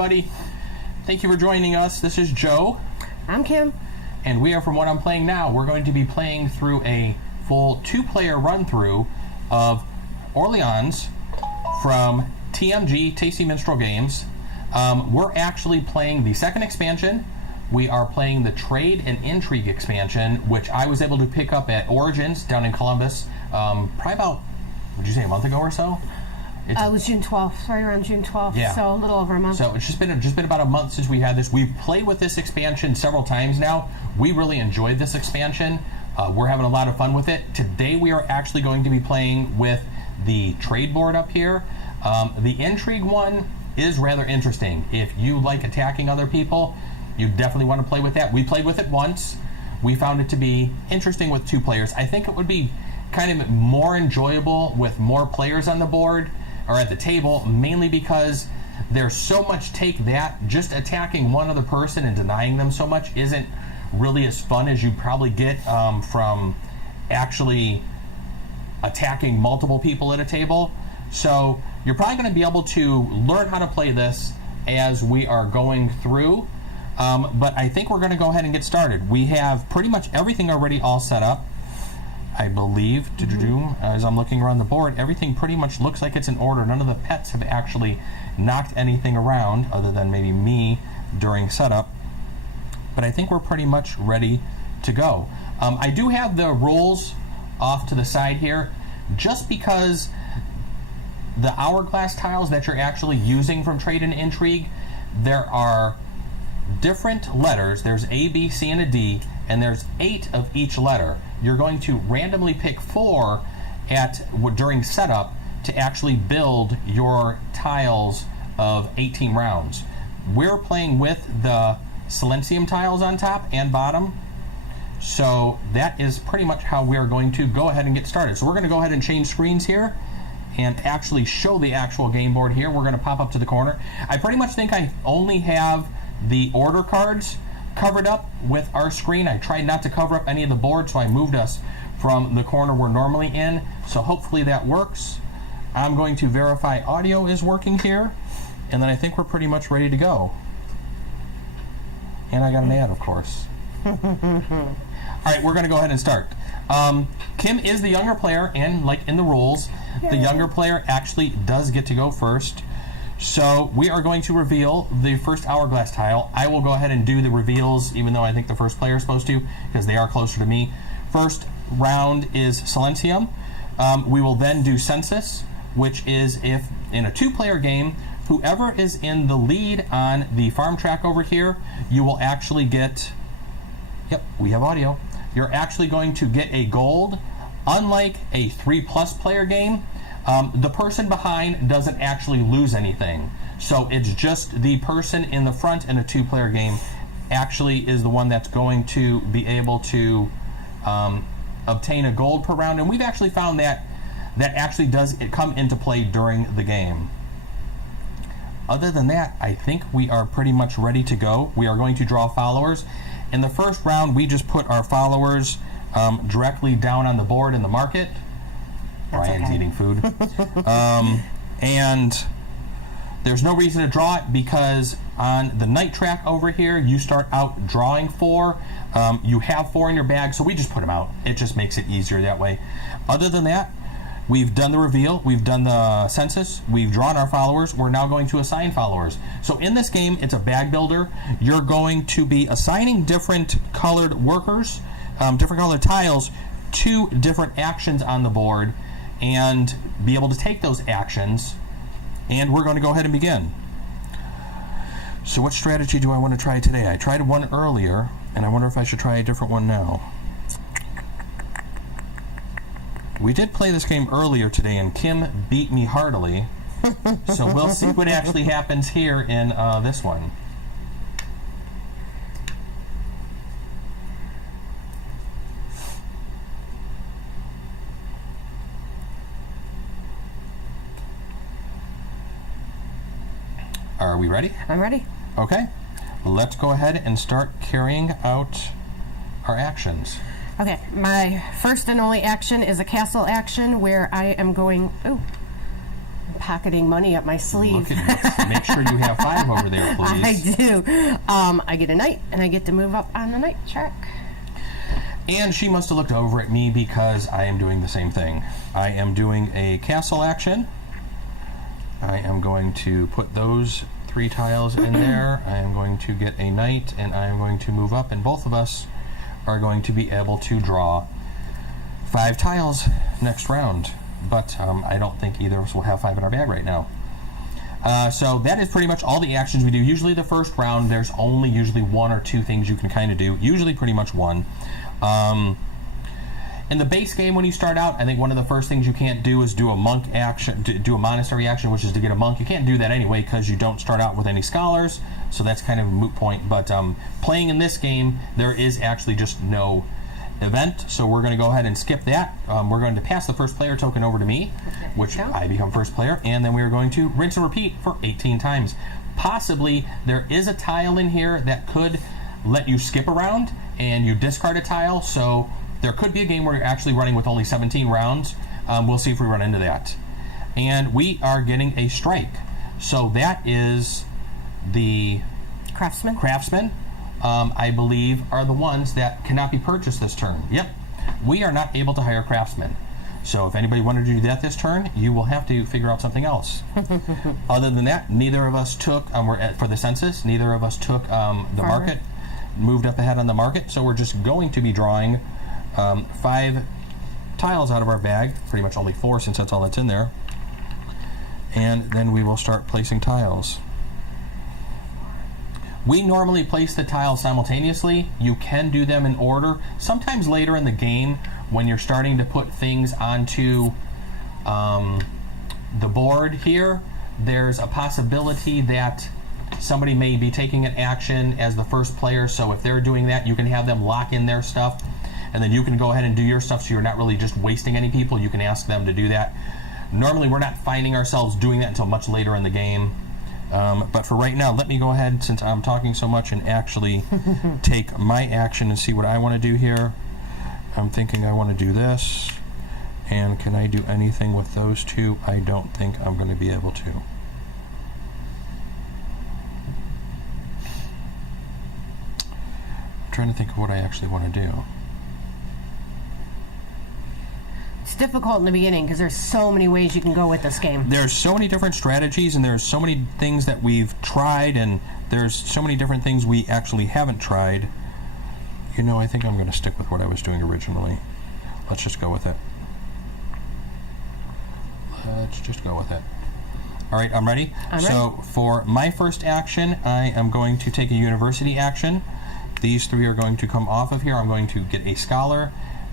everybody. Thank you for joining us. This is Joe. I'm Kim. And we are From What I'm Playing Now. We're going to be playing through a full 2-player run-through of Orleans from TMG, Tasty Minstrel Games. We're actually playing the second expansion. We are playing the Trade and Intrigue expansion, which I was able to pick up at Origins down in Columbus probably about, would you say, a month ago or so? It was June 12th, right around June 12th, yeah. So a little over a month. So it's just been about a month since we had this. We've played with this expansion several times now. We really enjoyed this expansion. We're having a lot of fun with it. Today we are actually going to be playing with the trade board up here. The Intrigue one is rather interesting. If you like attacking other people, you definitely want to play with that. We played with it once. We found it to be interesting with 2 players. I think it would be kind of more enjoyable with more players on the board or at the table, mainly because there's so much take that. Just attacking one other person and denying them so much isn't really as fun as you probably get from actually attacking multiple people at a table. So you're probably going to be able to learn how to play this as we are going through. But I think we're going to go ahead and get started. We have pretty much everything already all set up, I believe. As I'm looking around the board, everything pretty much looks like it's in order. None of the pets have actually knocked anything around other than maybe me during setup. But I think we're pretty much ready to go. I do have the rules off to the side here, just because the hourglass tiles that you're actually using from Trade and Intrigue, there are different letters. There's A, B, C, and a D, and there's 8 of each letter. You're going to randomly pick 4 during setup to actually build your tiles of 18 rounds. We're playing with the Silencium tiles on top and bottom, so that is pretty much how we're going to go ahead and get started. So we're going to go ahead and change screens here and actually show the actual game board here. We're going to pop up to the corner. I pretty much think I only have the order cards covered up with our screen. I tried not to cover up any of the board, so I moved us from the corner we're normally in. So hopefully that works. I'm going to verify audio is working here, and then I think we're pretty much ready to go. And I got an ad, of course. All right, we're going to go ahead and start. Kim is the younger player, and like in the rules, the younger player actually does get to go first. So we are going to reveal the first hourglass tile. I will go ahead and do the reveals, even though I think the first player is supposed to, because they are closer to me. First round is Silencium. We will then do Census, which is if in a 2-player game, whoever is in the lead on the farm track over here, you will actually get, yep, we have audio. You're actually going to get a gold. Unlike a 3+ player game, the person behind doesn't actually lose anything. So it's just the person in the front in a 2-player game actually is the one that's going to be able to obtain a gold per round. And we've actually found that actually does come into play during the game. Other than that, I think we are pretty much ready to go. We are going to draw followers. In the first round, we just put our followers directly down on the board in the market. Ryan's eating food. And there's no reason to draw it because on the night track over here, you start out drawing 4. You have 4 in your bag, so we just put them out. It just makes it easier that way. Other than that, we've done the reveal, we've done the census, we've drawn our followers, we're now going to assign followers. So in this game, it's a bag builder. You're going to be assigning different colored workers, different colored tiles to different actions on the board, and be able to take those actions. And we're going to go ahead and begin. So what strategy do I want to try today? I tried one earlier, and I wonder if I should try a different one now. We did play this game earlier today, and Kim beat me heartily. So we'll see what actually happens here in this one. Are we ready? I'm ready. Okay. Let's go ahead and start carrying out our actions. Okay, my first and only action is a castle action where I am going pocketing money up my sleeve. Look at this. Make sure you have 5 over there, please. I do. I get a knight, and I get to move up on the knight track. And she must have looked over at me because I am doing the same thing. I am doing a castle action. I am going to put those 3 tiles in there. I am going to get a knight, and I am going to move up, and both of us are going to be able to draw 5 tiles next round. But I don't think either of us will have 5 in our bag right now. So that is pretty much all the actions we do. Usually the first round, there's only usually 1 or 2 things you can kind of do. Usually pretty much 1. In the base game, when you start out, I think one of the first things you can't do is do a monk action, do a monastery action, which is to get a monk. You can't do that anyway because you don't start out with any scholars, so that's kind of a moot point. But playing in this game, there is actually just no event, so we're going to go ahead and skip that. We're going to pass the first player token over to me, which I become first player, and then we are going to rinse and repeat for 18 times. Possibly there is a tile in here that could let you skip around and you discard a tile, so there could be a game where you're actually running with only 17 rounds. We'll see if we run into that. And we are getting a strike, so that is the craftsman. I believe are the ones that cannot be purchased this turn. Yep, we are not able to hire craftsmen. So if anybody wanted to do that this turn, you will have to figure out something else. Other than that, neither of us took, for the census, neither of us took the market, moved up ahead on the market, so we're just going to be drawing 5 tiles out of our bag, pretty much only 4 since that's all that's in there. And then we will start placing tiles. We normally place the tiles simultaneously. You can do them in order. Sometimes later in the game, when you're starting to put things onto the board here, there's a possibility that somebody may be taking an action as the first player, so if they're doing that, you can have them lock in their stuff, and then you can go ahead and do your stuff, so you're not really just wasting any people. You can ask them to do that. Normally, we're not finding ourselves doing that until much later in the game. But for right now, let me go ahead, since I'm talking so much, and actually take my action and see what I want to do here. I'm thinking I want to do this. And can I do anything with those 2? I don't think I'm going to be able to. I'm trying to think of what I actually want to do. It's difficult in the beginning because there's so many ways you can go with this game. There's so many different strategies, and there's so many things that we've tried, and there's so many different things we actually haven't tried. You know, I think I'm going to stick with what I was doing originally. Let's just go with it. Let's just go with it. All right, I'm ready. So for my first action, I am going to take a university action. These 3 are going to come off of here. I'm going to get a scholar.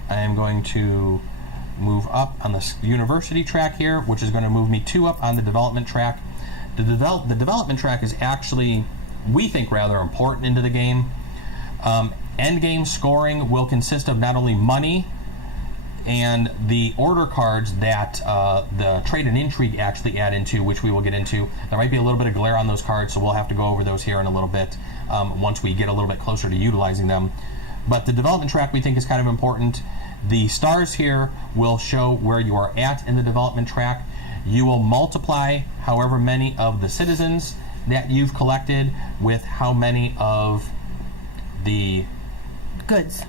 I am going to move up on the university track here, which is going to move me 2 up on the development track. The development track is actually, we think, rather important into the game. End game scoring will consist of not only money and the order cards that the trade and intrigue actually add into, which we will get into. There might be a little bit of glare on those cards, so we'll have to go over those here in a little bit once we get a little bit closer to utilizing them. But the development track we think is kind of important. The stars here will show where you are at in the development track. You will multiply however many of the citizens that you've collected with how many of the goods.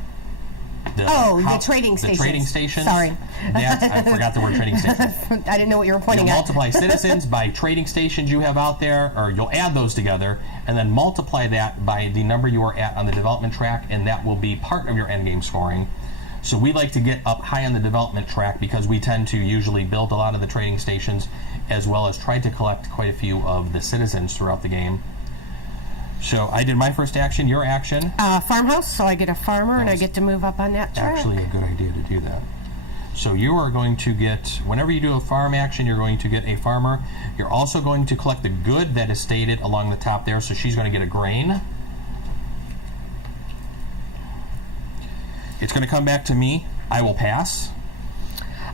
The trading stations. The trading stations. Sorry. I forgot the word trading stations. I didn't know what you were pointing You'll at. multiply citizens by trading stations you have out there, or you'll add those together, and then multiply that by the number you are at on the development track, and that will be part of your endgame scoring. So we like to get up high on the development track because we tend to usually build a lot of the trading stations, as well as try to collect quite a few of the citizens throughout the game. So I did my first action, your action. Farmhouse, so I get a farmer and I get to move up on that track. Actually a good idea to do that. So you are going to get, whenever you do a farm action, you're going to get a farmer. You're also going to collect the good that is stated along the top there, so she's going to get a grain. It's going to come back to me. I will pass.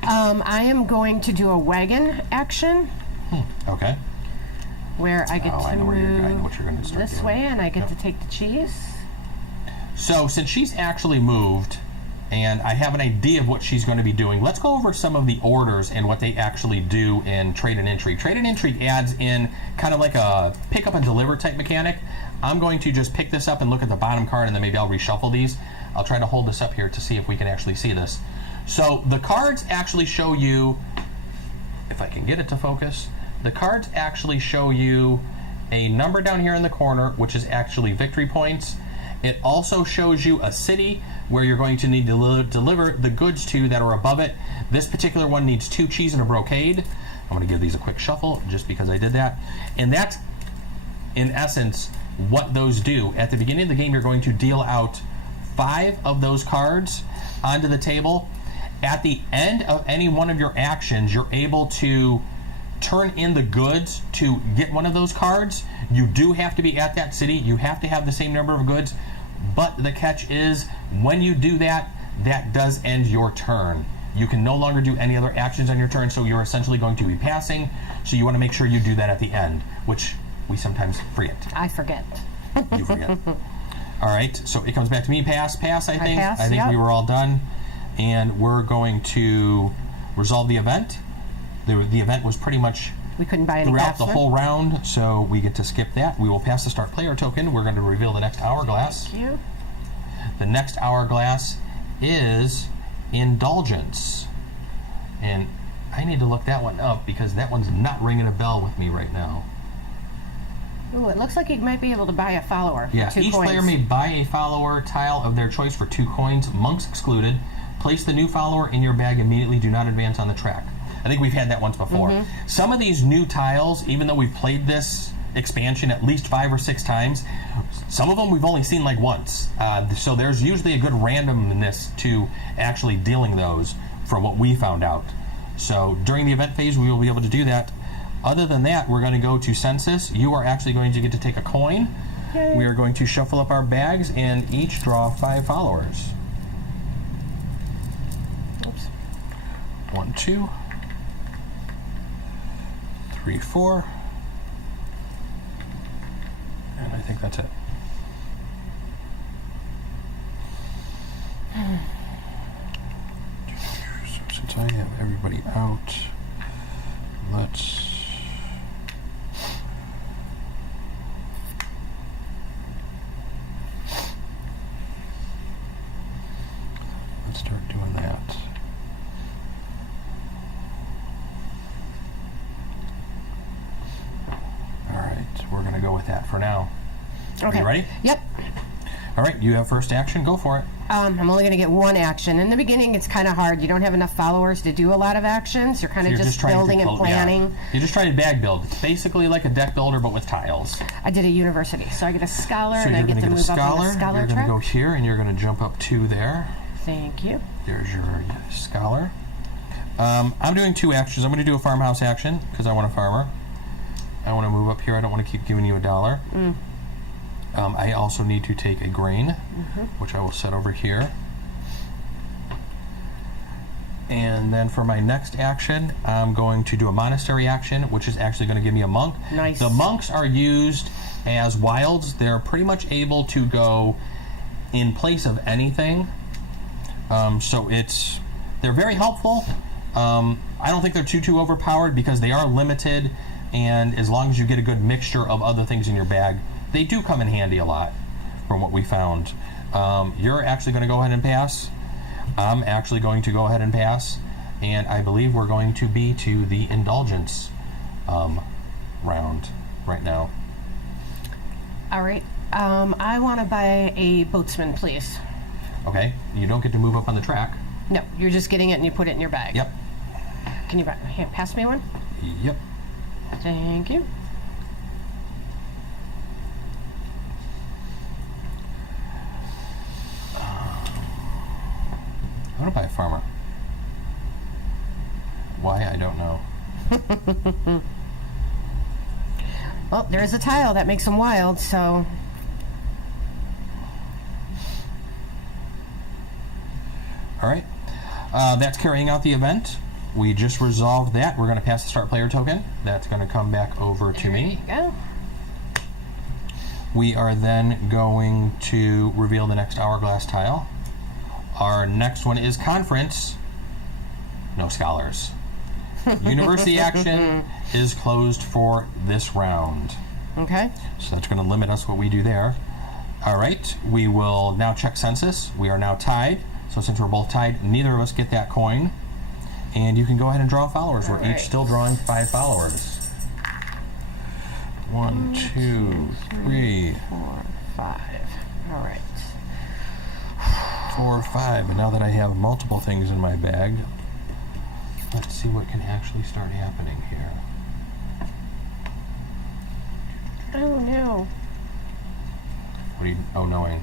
I am going to do a wagon action. Okay. Where I get to move this way, and I get to take the cheese. So since she's actually moved, and I have an idea of what she's going to be doing. Let's go over some of the orders and what they actually do in Trade and Intrigue. Trade and Intrigue adds in kind of like a pick up and deliver type mechanic. I'm going to just pick this up and look at the bottom card, and then maybe I'll reshuffle these. I'll try to hold this up here to see if we can actually see this. So the cards actually show you, if I can get it to focus, the cards actually show you a number down here in the corner, which is actually victory points. It also shows you a city where you're going to need to deliver the goods to that are above it. This particular one needs 2 cheese and a brocade. I'm going to give these a quick shuffle just because I did that. And that's, in essence, what those do. At the beginning of the game, you're going to deal out 5 of those cards onto the table. At the end of any one of your actions, you're able to turn in the goods to get one of those cards. You do have to be at that city. You have to have the same number of goods. But the catch is, when you do that, that does end your turn. You can no longer do any other actions on your turn, so you're essentially going to be passing. So you want to make sure you do that at the end, which we sometimes forget. I forget. You forget. All right, so it comes back to me. Pass, I think. Pass, I think yep. we were all done. And we're going to resolve the event. The event was pretty much We couldn't buy any throughout the capsule. whole round, so we get to skip that. We will pass the start player token. We're going to reveal the next hourglass. Thank you. The next hourglass is Indulgence. And I need to look that one up because that one's not ringing a bell with me right now. Ooh, it looks like you might be able to buy a follower for Yeah, 2 each coins. player may buy a follower tile of their choice for 2 coins. Monks excluded. Place the new follower in your bag immediately. Do not advance on the track. I think we've had that once before. Some of these new tiles, even though we've played this expansion at least 5 or 6 times, some of them we've only seen like once. So there's usually a good randomness to actually dealing those from what we found out. So during the event phase, we will be able to do that. Other than that, we're going to go to census. You are actually going to get to take a coin. Yay. We are going to shuffle up our bags and each draw 5 followers. Oops. 1, 2, 3, 4. And I think that's it. So since I have everybody out, let's start doing that. All right, we're going to go with that for now. Okay. Are you ready? Yep. All right, you have first action. Go for it. I'm only going to get 1 action. In the beginning, it's kind of hard. You don't have enough followers to do a lot of actions. You're kind of just trying to building and planning. Yeah. You're just trying to bag build. It's basically like a deck builder, but with tiles. I did a university, so I get a scholar, So and I you're get going to to get a move up on scholar. the scholar You're going track. to go here, and you're going to jump up 2 there. Thank you. There's your scholar. I'm doing 2 actions. I'm going to do a farmhouse action because I want a farmer. I want to move up here. I don't want to keep giving you $1. I also need to take a grain, which I will set over here. And then for my next action, I'm going to do a monastery action, which is actually going to give me a monk. Nice. The monks are used as wilds. They're pretty much able to go in place of anything. So they're very helpful. I don't think they're too overpowered because they are limited, and as long as you get a good mixture of other things in your bag, they do come in handy a lot from what we found. You're actually going to go ahead and pass. I'm actually going to go ahead and pass, and I believe we're going to be to the indulgence round right now. All right. I want to buy a boatsman, please. Okay, you don't get to move up on the track. No, you're just getting it and you put it in your bag. Yep. Can you pass me one? Yep. Thank you. I'm going to buy a farmer. Why, I don't know. Well, there's a tile that makes them wild, so... All right. That's carrying out the event. We just resolved that. We're going to pass the start player token. That's going to come back over to me. There you go. We are then going to reveal the next hourglass tile. Our next one is conference. No scholars. University action is closed for this round. Okay. So that's going to limit us what we do there. All right, we will now check census. We are now tied. So since we're both tied, neither of us get that coin. And you can go ahead and draw followers. We're each still drawing 5 followers. 1, 2, 3, 4, 5. All right. 4, 5. And now that I have multiple things in my bag, let's see what can actually start happening here. Oh no. What are you knowing?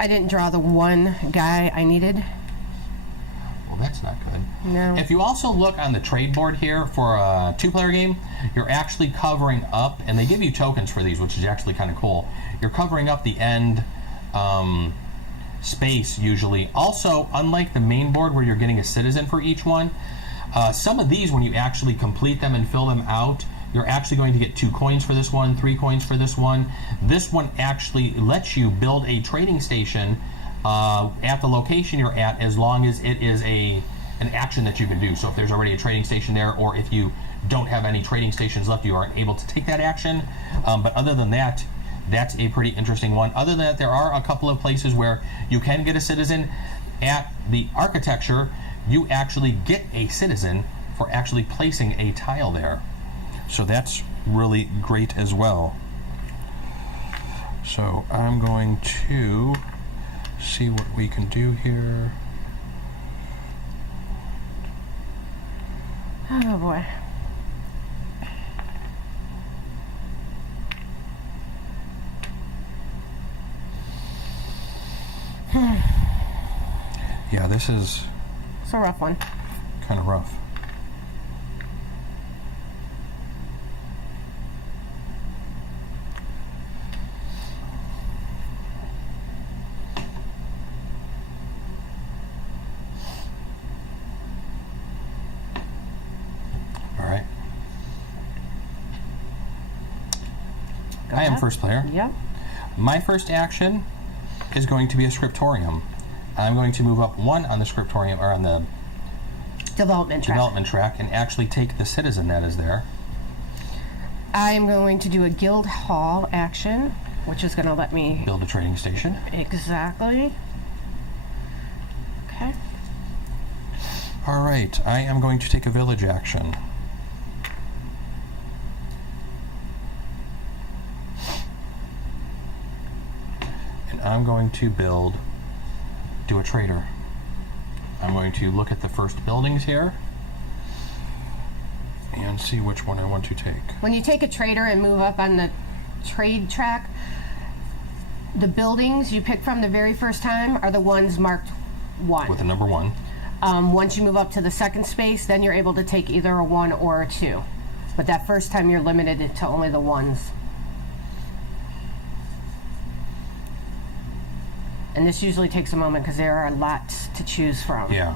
I didn't draw the one guy I needed. Well, that's not good. No. If you also look on the trade board here for a 2-player game, you're actually covering up, and they give you tokens for these, which is actually kind of cool. You're covering up the end space usually. Also, unlike the main board where you're getting a citizen for each one, some of these, when you actually complete them and fill them out, you're actually going to get 2 coins for this one, 3 coins for this one. This one actually lets you build a trading station at the location you're at, as long as it is an action that you can do. So if there's already a trading station there, or if you don't have any trading stations left, you aren't able to take that action. But other than that, that's a pretty interesting one. Other than that, there are a couple of places where you can get a citizen. At the architecture, you actually get a citizen for actually placing a tile there. So that's really great as well. So I'm going to see what we can do here. Oh boy. Yeah, this is It's a rough one. kind of rough. All right. I am first player. Yep. My first action is going to be a scriptorium. I'm going to move up 1 on the scriptorium, or on the Development track. And actually take the citizen that is there. I am going to do a guild hall action, which is going to let me Build a trading station. exactly. Okay. All right, I am going to take a village action. And I'm going to do a trader. I'm going to look at the first buildings here and see which one I want to take. When you take a trader and move up on the trade track, the buildings you pick from the very first time are the ones marked 1. With a number 1. Once you move up to the second space, then you're able to take either a 1 or a 2. But that first time you're limited to only the 1s. And this usually takes a moment because there are lots to choose from. Yeah.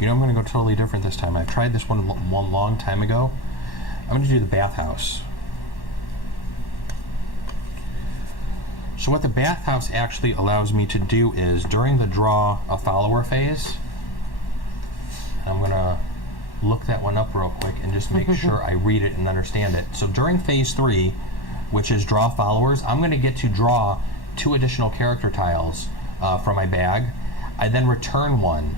You know, I'm going to go totally different this time. I've tried this one long time ago. I'm going to do the bathhouse. So what the bathhouse actually allows me to do is, during the draw a follower phase, I'm going to look that one up real quick and just make sure I read it and understand it. So during phase 3, which is draw followers, I'm going to get to draw 2 additional character tiles from my bag. I then return 1.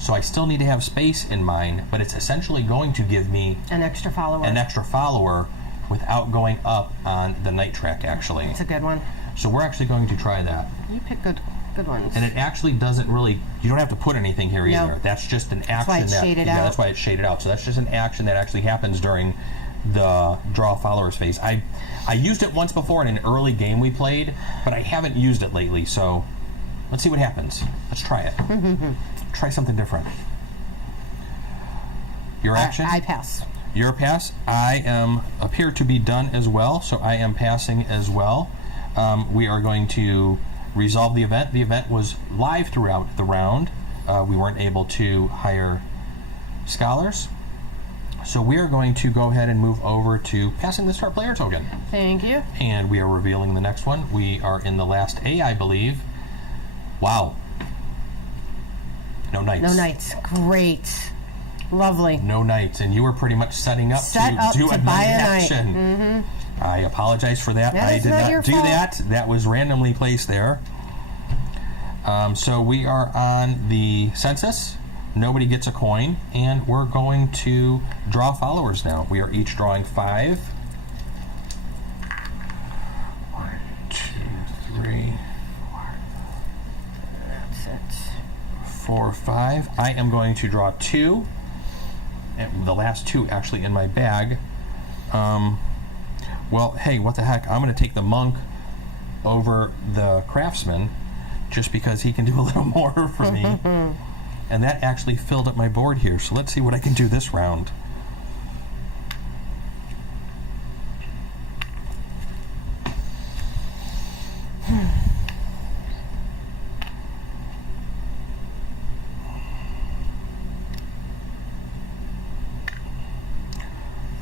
So I still need to have space in mine, but it's essentially going to give me An extra follower without going up on the night track, actually. It's a good one. So we're actually going to try that. You pick good ones. And it actually doesn't really, you don't have to put anything here either. No. That's just an action. That's why it's shaded out. That's why it's shaded out. So that's just an action that actually happens during the draw followers phase. I used it once before in an early game we played, but I haven't used it lately, so let's see what happens. Let's try it. Try something different. Your action? I pass. Your pass. I appear to be done as well, so I am passing as well. We are going to resolve the event. The event was live throughout the round. we weren't able to hire scholars. So we are going to go ahead and move over to passing the start player token. Thank you. And we are revealing the next one. We are in the last A, I believe. Wow. No knights. No knights. Great. Lovely. No knights. And you were pretty much setting up to do a buy knight a knight. action. Mm-hmm. I apologize for that. I That's did not your not do fault. that. That was randomly placed there. So we are on the census. Nobody gets a coin, and we're going to draw followers now. We are each drawing 5. 1, 2, 3, 4. That's it. 4, 5. I am going to draw 2. And the last 2 actually in my bag. Well, hey, what the heck? I'm going to take the monk over the craftsman just because he can do a little more for me. And that actually filled up my board here. So let's see what I can do this round.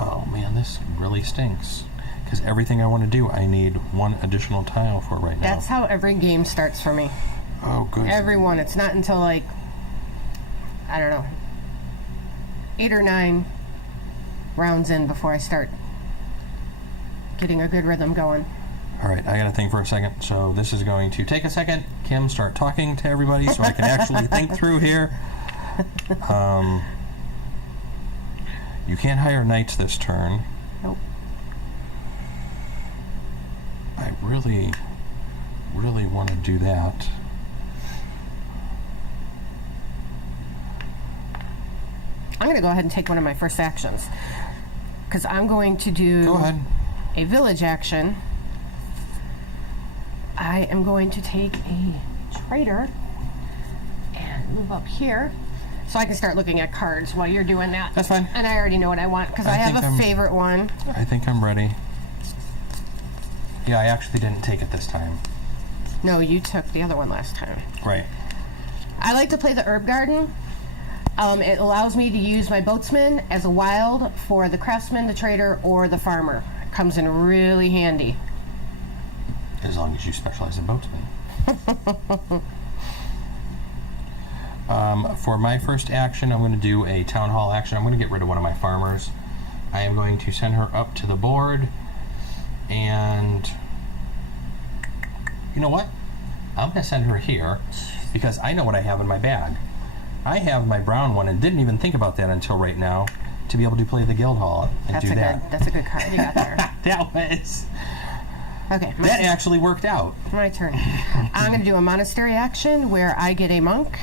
Oh man, this really stinks. Because everything I want to do, I need 1 additional tile for right now. That's how every game starts for me. Oh, good. Everyone. It's not until like, I don't know, 8 or 9 rounds in before I start getting a good rhythm going. All right, I got to think for a second. So this is going to take a second. Kim, start talking to everybody so I can actually think through here. You can't hire knights this turn. Nope. I really, really want to do that. I'm going to go ahead and take one of my first actions. Because I'm going to do Go ahead. a village action. I am going to take a trader and move up here so I can start looking at cards while you're doing that. That's fine. And I already know what I want because I have think a I'm- favorite one. I think I'm ready. Yeah, I actually didn't take it this time. No, you took the other one last time. Right. I like to play the herb garden. It allows me to use my boatsman as a wild for the craftsman, the trader, or the farmer. It comes in really handy. As long as you specialize in boatsmen. For my first action, I'm going to do a town hall action. I'm going to get rid of one of my farmers. I am going to send her up to the board. And you know what? I'm going to send her here because I know what I have in my bag. I have my brown one and didn't even think about that until right now to be able to play the guild hall and do that. That's a good card you got there. That was... Okay, That actually worked out. my turn. I'm going to do a monastery action where I get a monk.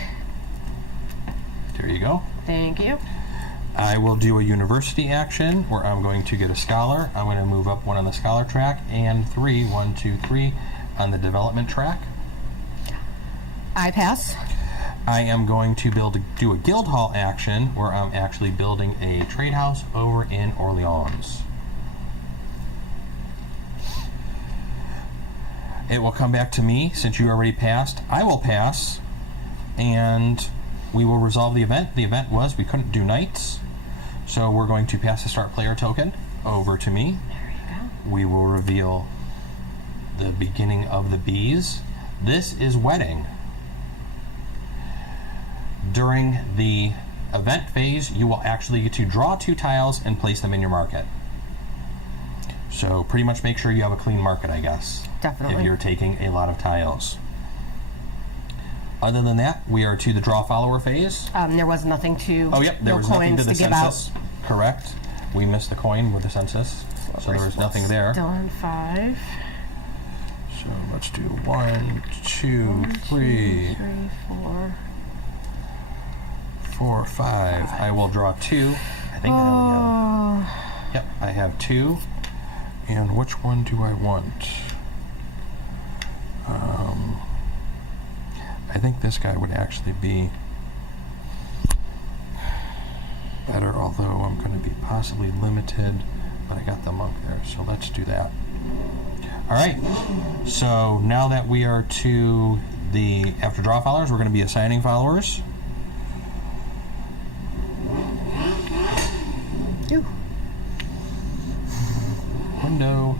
There you go. Thank you. I will do a university action where I'm going to get a scholar. I'm going to move up 1 on the scholar track and 3, 1, 2, 3 on the development track. I pass. I am going to do a guild hall action where I'm actually building a trade house over in Orleans. It will come back to me since you already passed. I will pass and we will resolve the event. The event was we couldn't do knights, so we're going to pass the start player token over to me. There you go. We will reveal the beginning of the bees. This is wedding. During the event phase, you will actually get to draw 2 tiles and place them in your market. So pretty much make sure you have a clean market, I guess. Definitely. If you're taking a lot of tiles. Other than that, we are to the draw follower phase. There was nothing to. Oh, yep, there no was nothing coins to the give census. Correct. We missed the coin with the census, so there was nothing there. Still on 5. So let's do 1, 2, 1, 3, 2, 3, 4. 4, 5. I will draw 2. I think I only have. Yep, I have 2. And which one do I want? I think this guy would actually be better, although I'm going to be possibly limited, but I got the monk there, so let's do that. All right, so now that we are to the after draw followers, we're going to be assigning followers. Ooh. Window.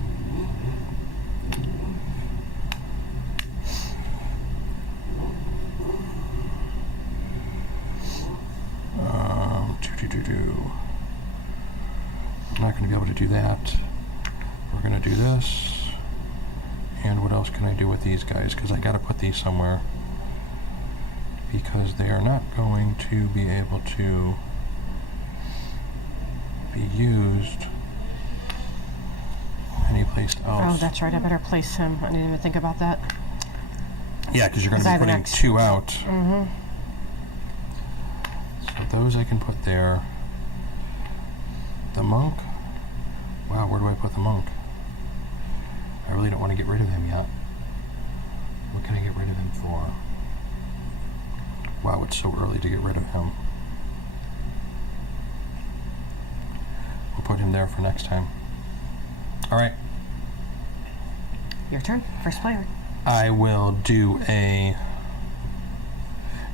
I'm not going to be able to do that. We're going to do this. And what else can I do with these guys? Because I got to put these somewhere. Because they are not going to be able to be used anyplace else. Oh, that's right. I better place him. I didn't even think about that. Yeah, because you're going to be putting two out. Mm-hmm. So those I can put there. The monk. Wow, where do I put the monk? I really don't want to get rid of him yet. What can I get rid of him for? Wow, it's so early to get rid of him. We'll put him there for next time. All right. Your turn. First player. I will do a...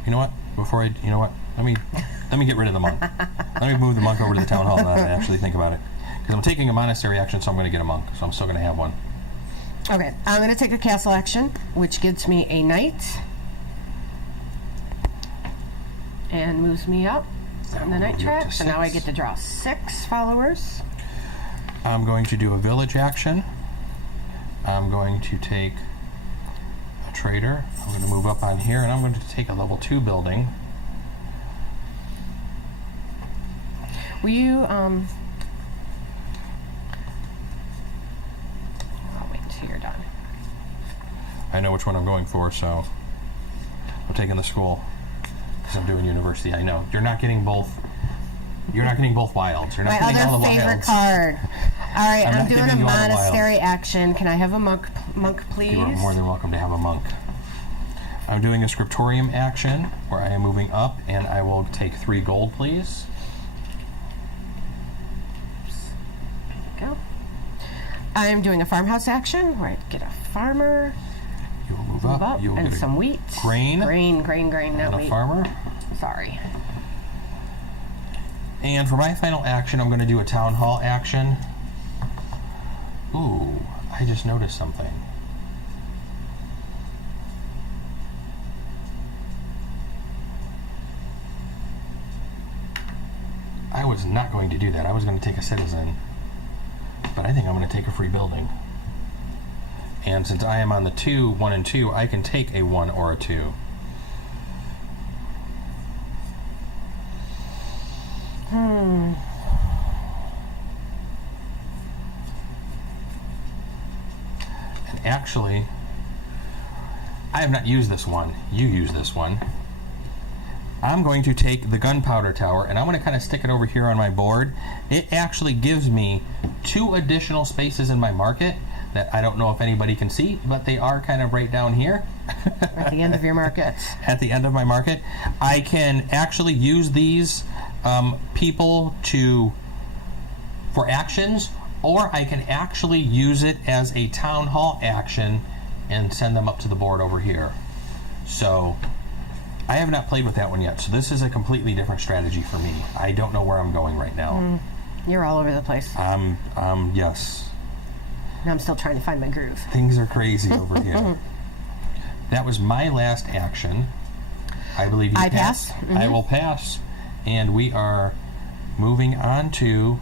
You know what? You know what? Let me get rid of the monk. Let me move the monk over to the town hall now that I actually think about it. Because I'm taking a monastery action, so I'm going to get a monk. So I'm still going to have one. Okay, I'm going to take a castle action, which gives me a knight. And moves me up on the knight track. So now I get to draw 6 followers. I'm going to do a village action. I'm going to take a trader. I'm going to move up on here, and I'm going to take a level 2 building. Will you, I'll wait until you're done. I know which one I'm going for, so I'm taking the school because I'm doing university. I know you're not getting both. You're not getting both wilds. You're not My getting all other the favorite wilds. card. All right, I'm doing a giving you all the monastery wilds. action. Can I have a monk, please? You are more than welcome to have a monk. I'm doing a scriptorium action where I am moving up, and I will take 3 gold, please. Go. I'm doing a farmhouse action where I get a farmer. You will move Move up. up You will and get some wheat. grain. Grain, And not a wheat. farmer. Sorry. And for my final action, I'm going to do a town hall action. Ooh, I just noticed something. I was not going to do that. I was going to take a citizen. But I think I'm going to take a free building. And since I am on the 2, 1 and 2, I can take a 1 or a 2. And actually, I have not used this one. You use this one. I'm going to take the gunpowder tower, and I'm going to kind of stick it over here on my board. It actually gives me 2 additional spaces in my market that I don't know if anybody can see, but they are kind of right down here. At the end of your market. At the end of my market. I can actually use these people for actions, or I can actually use it as a town hall action and send them up to the board over here. So I have not played with that one yet, so this is a completely different strategy for me. I don't know where I'm going right now. You're all over the place. Yes. And I'm still trying to find my groove. Things are crazy over here. That was my last action. I believe you I pass. pass. I will pass. And we are moving on to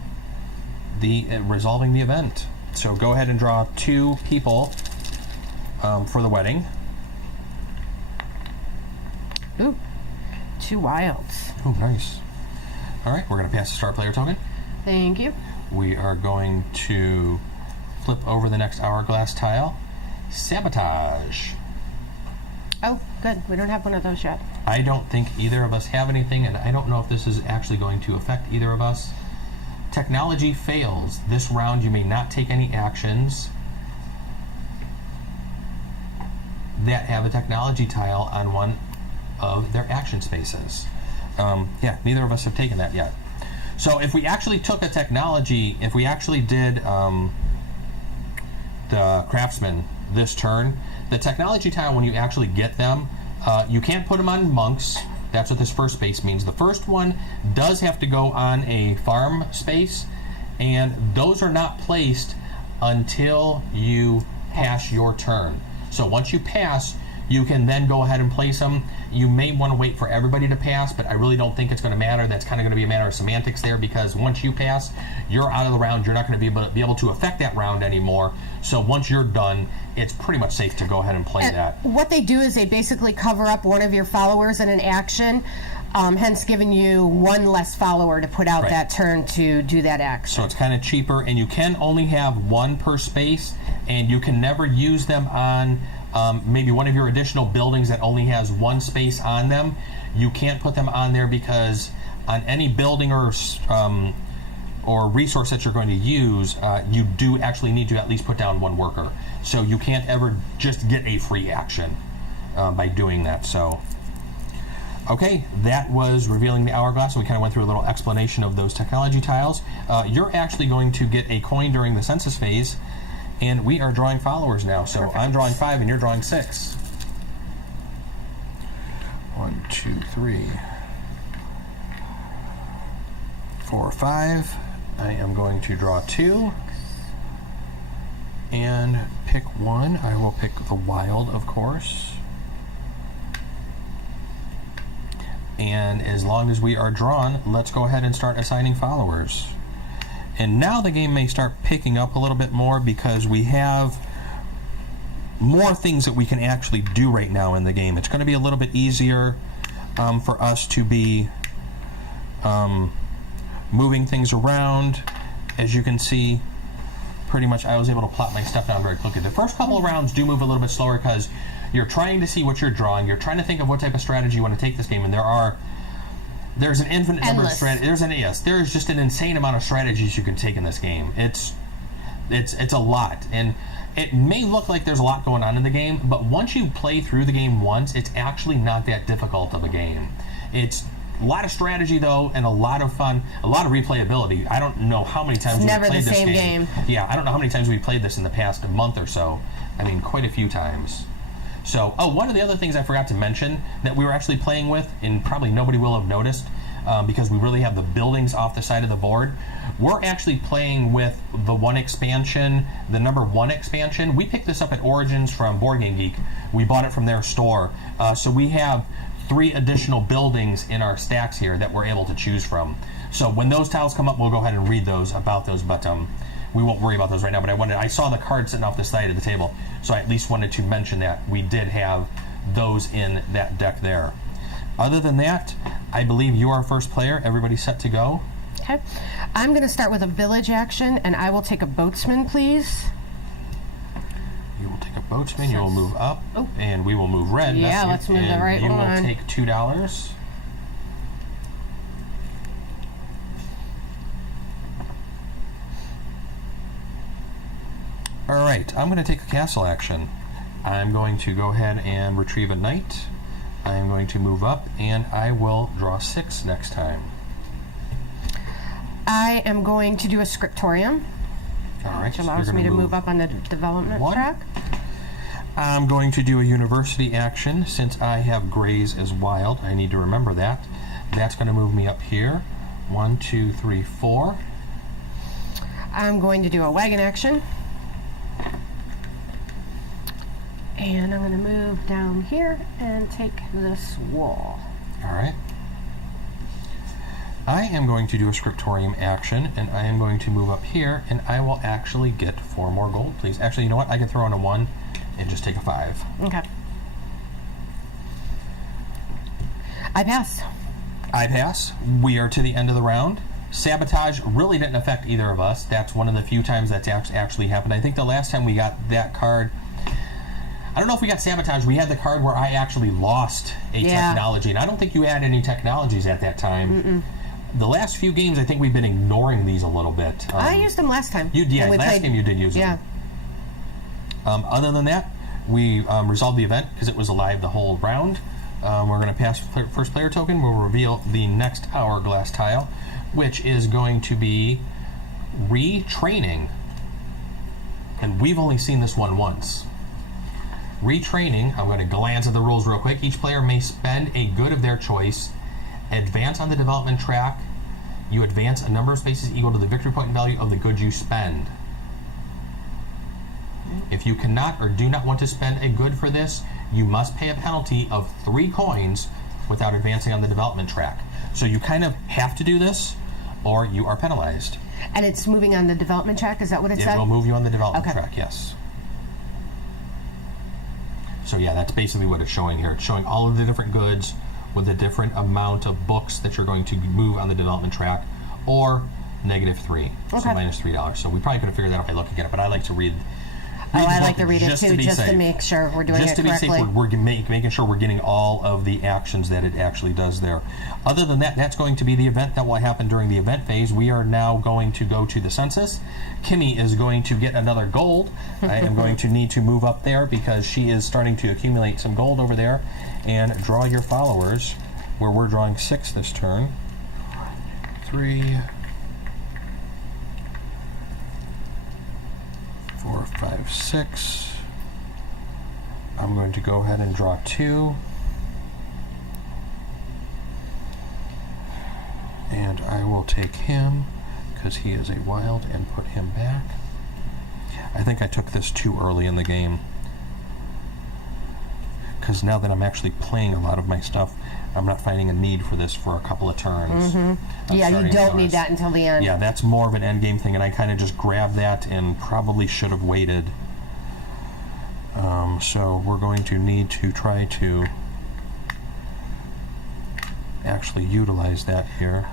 the resolving the event. So go ahead and draw 2 people for the wedding. Ooh, 2 wilds. Oh, nice. All right, we're going to pass the star player token. Thank you. We are going to flip over the next hourglass tile. Sabotage. Oh, good. We don't have one of those yet. I don't think either of us have anything, and I don't know if this is actually going to affect either of us. Technology fails. This round you may not take any actions that have a technology tile on one of their action spaces. Yeah, neither of us have taken that yet. So if we actually took a technology, if we actually did the craftsman this turn, the technology tile, when you actually get them, you can't put them on monks, That's what this first space means. The first one does have to go on a farm space, and those are not placed until you pass your turn. So once you pass, you can then go ahead and place them. You may want to wait for everybody to pass, but I really don't think it's going to matter. That's kind of going to be a matter of semantics there, because once you pass, you're out of the round. You're not going to be able to affect that round anymore. So once you're done, it's pretty much safe to go ahead and play that. What they do is they basically cover up one of your followers in an action, hence giving you one less follower to put out that turn to do that action. So it's kind of cheaper, and you can only have one per space, and you can never use them on maybe one of your additional buildings that only has one space on them. You can't put them on there because on any building or resource that you're going to use, you do actually need to at least put down one worker. So you can't ever just get a free action by doing that. So, okay, that was revealing the hourglass. So we kind of went through a little explanation of those technology tiles. You're actually going to get a coin during the census phase, and we are drawing followers now. So perfect. I'm drawing 5 and you're drawing 6. 1, 2, 3, 4, 5. I am going to draw 2 and pick 1. I will pick the wild, of course. And as long as we are drawn, let's go ahead and start assigning followers. And now the game may start picking up a little bit more because we have more things that we can actually do right now in the game. It's going to be a little bit easier for us to be moving things around. As you can see, pretty much I was able to plot my stuff down very quickly. The first couple of rounds do move a little bit slower because you're trying to see what you're drawing. You're trying to think of what type of strategy you want to take this game, and there's an infinite number of strategies. There's just an insane amount of strategies you can take in this game. It's a lot, and it may look like there's a lot going on in the game, but once you play through the game once, it's actually not that difficult of a game. It's a lot of strategy though, and a lot of fun, a lot of replayability. I don't know how many times we've played this game. Yeah, I don't know how many times we've played this in the past month or so. I mean, quite a few times. So, one of the other things I forgot to mention that we were actually playing with, and probably nobody will have noticed because we really have the buildings off the side of the board, we're actually playing with the one expansion, the number 1 expansion. We picked this up at Origins from Board Game Geek. We bought it from their store. So we have 3 additional buildings in our stacks here that we're able to choose from. So when those tiles come up, we'll go ahead and read about those, but we won't worry about those right now. But I saw the card sitting off the side of the table, so I at least wanted to mention that we did have those in that deck there. Other than that, I believe you are first player. Everybody's set to go. Okay. I'm going to start with a village action, and I will take a boatsman, please. You will take a boatsman. You will move up, and we will move red. Yeah, let's move the right one. You will take $2. All right, I'm going to take a castle action. I'm going to go ahead and retrieve a knight. I'm going to move up, and I will draw 6 next time. I am going to do a scriptorium, which allows me to move up on the development track. I'm going to do a university action. Since I have grays as wild, I need to remember that. That's going to move me up here. 1, 2, 3, 4. I'm going to do a wagon action. And I'm going to move down here and take this wall. All right. I am going to do a scriptorium action, and I am going to move up here, and I will actually get 4 more gold, please. Actually, you know what? I can throw in a 1 and just take a 5. Okay. I pass. I pass. We are to the end of the round. Sabotage really didn't affect either of us. That's one of the few times that's actually happened. I think the last time we got that card, I don't know if we got sabotage. We had the card where I actually lost a technology, and I don't think you had any technologies at that time. The last few games, I think we've been ignoring these a little bit. I used them last time. Last game you did use them. Other than that, we resolved the event because it was alive the whole round. We're going to pass first player token. We'll reveal the next hourglass tile, which is going to be retraining. And we've only seen this one once. Retraining, I'm going to glance at the rules real quick. Each player may spend a good of their choice, advance on the development track. You advance a number of spaces equal to the victory point value of the good you spend. If you cannot or do not want to spend a good for this, you must pay a penalty of 3 coins without advancing on the development track. So you kind of have to do this, or you are penalized. And it's moving on the development track, is that what it said? It will move you on the development Okay. track, yes. So yeah, that's basically what it's showing here. It's showing all of the different goods with a different amount of books that you're going to move on the development track, or -3, so Okay. -$3. So we probably could have figured that out by looking at it, but I like to read. Oh, I the like book to read it too, be just to safe. make sure we're doing Just it to be correctly. safe, we're making sure we're getting all of the actions that it actually does there. Other than that, that's going to be the event that will happen during the event phase. We are now going to go to the census. Kimmy is going to get another gold. I am going to need to move up there because she is starting to accumulate some gold over there. And draw your followers, where we're drawing 6 this turn. 3, 4, 5, 6. I'm going to go ahead and draw 2. And I will take him, because he is a wild, and put him back. I think I took this too early in the game. Because now that I'm actually playing a lot of my stuff, I'm not finding a need for this for a couple of turns. Yeah, you Starting don't to need notice. that until the end. Yeah, that's more of an end game thing, and I kind of just grabbed that and probably should have waited. So we're going to need to try to actually utilize that here.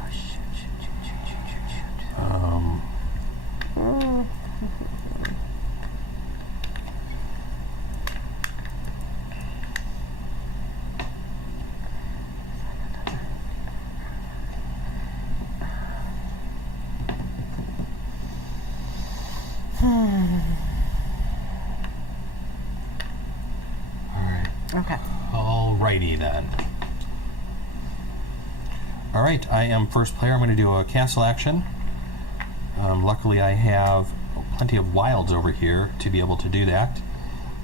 Okay. Alrighty then. Alright, I am first player. I'm going to do a cancel action. Luckily I have plenty of wilds over here to be able to do that.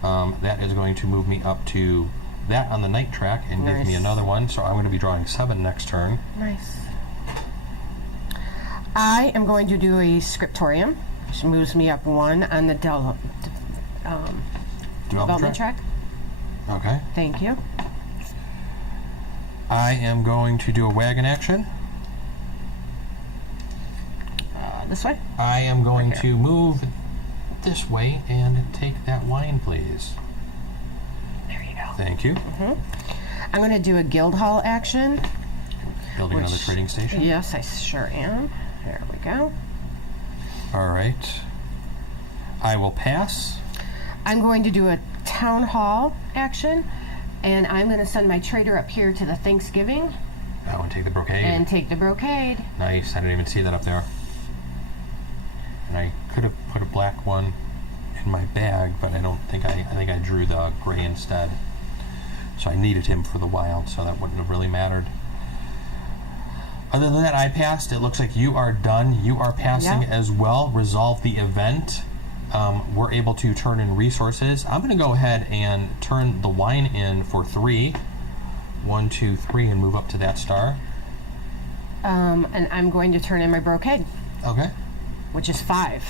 That is going to move me up to that on the night track and give me Nice. another one. So I'm going to be drawing 7 next turn. Nice. I am going to do a scriptorium, which moves me up 1 on the development track. Okay. Thank you. I am going to do a wagon action. This way. I am going Right here. to move this way and take that wine, please. There you go. Thank you. I'm going to do a guild hall action. Building another trading station. Yes, I sure am. There we go. All right. I will pass. I'm going to do a town hall action, and I'm going to send my trader up here to the Thanksgiving Oh, and take the brocade. and take the brocade. Nice. I didn't even see that up there. And I could have put a black one in my bag, but I don't think I think I drew the gray instead. So I needed him for the wild, so that wouldn't have really mattered. Other than that, I passed. It looks like you are done. You are passing Yeah. as well. Resolve the event. We're able to turn in resources. I'm going to go ahead and turn the wine in for 3. 1, 2, 3, and move up to that star. And I'm going to turn in my brocade, Okay. which is 5.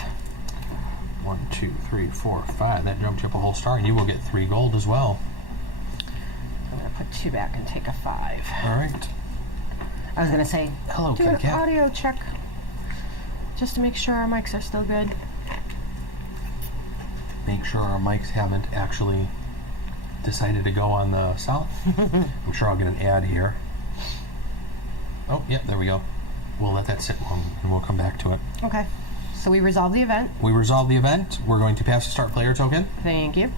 1, 2, 3, 4, 5. That jumped you up a whole star, and you will get 3 gold as well. I'm going to put 2 back and take a 5. All right. I was going to say, Hello, do Kitty an Cat. audio check just to make sure our mics are still good. Make sure our mics haven't actually decided to go on the south. I'm sure I'll get an ad here. Oh, yeah, there we go. We'll let that sit and we'll come back to it. Okay. So we resolved the event. We resolved the event. We're going to pass the start player token. Thank you.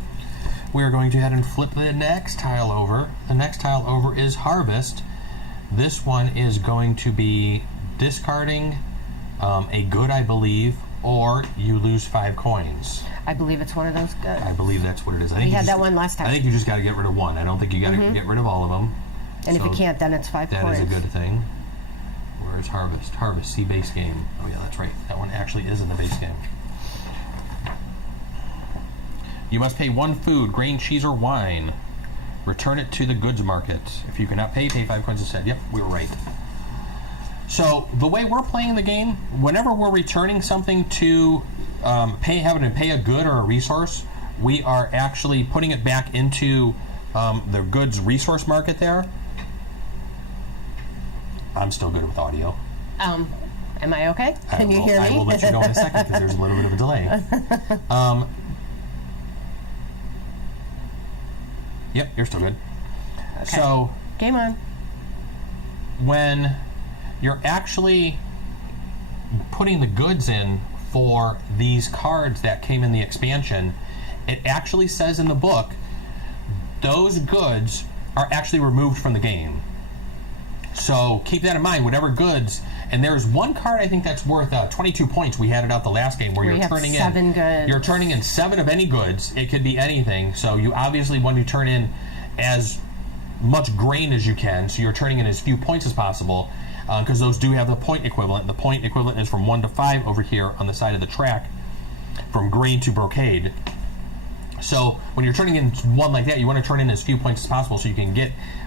We are going to head and flip the next tile over. The next tile over is Harvest. This one is going to be discarding a good, I believe, or you lose 5 coins. I believe it's one of those. I believe that's what it is. I think We you had just- that one last time. I think you just got to get rid of 1. I don't think you got to get rid of all of them. And if So you can't, then it's 5 that coins. is a good thing. Where's Harvest? Harvest, see base game. Oh yeah, that's right. That one actually is in the base game. You must pay 1 food, grain, cheese, or wine. Return it to the goods market. If you cannot pay 5 coins instead. Yep, we were right. So the way we're playing the game, whenever we're returning something to having to pay a good or a resource, we are actually putting it back into the goods resource market there. I'm still good with audio. Am I okay? Can you hear me? I will let you know in a second because there's a little bit of a delay. Yep, you're still good. Okay. So, game on. When you're actually putting the goods in for these cards that came in the expansion, it actually says in the book those goods are actually removed from the game. So keep that in mind. Whatever goods, and there's one card I think that's worth 22 points. We had it out the last game where you're turning 7 goods. You're turning in 7 of any goods. It could be anything. So you obviously want to turn in as much grain as you can. So you're turning in as few points as possible because those do have the point equivalent. The point equivalent is from 1 to 5 over here on the side of the track, from grain to brocade. So when you're turning in one like that, you want to turn in as few points as possible so you can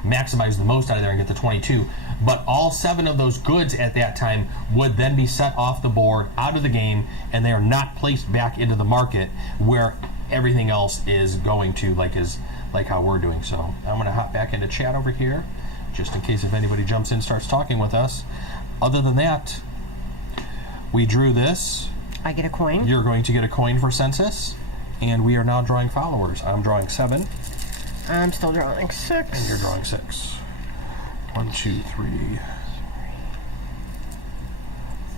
maximize the most out of there and get the 22. But all 7 of those goods at that time would then be set off the board, out of the game, and they are not placed back into the market where everything else is going to, like how we're doing. So I'm going to hop back into chat over here, just in case if anybody jumps in and starts talking with us. Other than that, we drew this. I get a coin. You're going to get a coin for census. And we are now drawing followers. I'm drawing 7. I'm still drawing 6. And you're drawing 6. 1, 2, 3,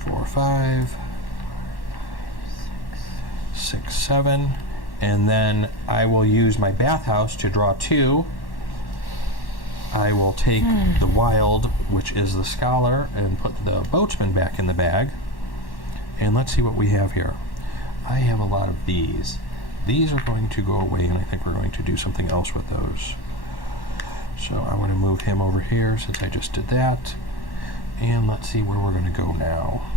4, 5, 6, 7. And then I will use my bathhouse to draw 2. I will take the wild, which is the scholar, and put the boatman back in the bag. And let's see what we have here. I have a lot of these. These are going to go away, and I think we're going to do something else with those. So I want to move him over here since I just did that. And let's see where we're going to go now.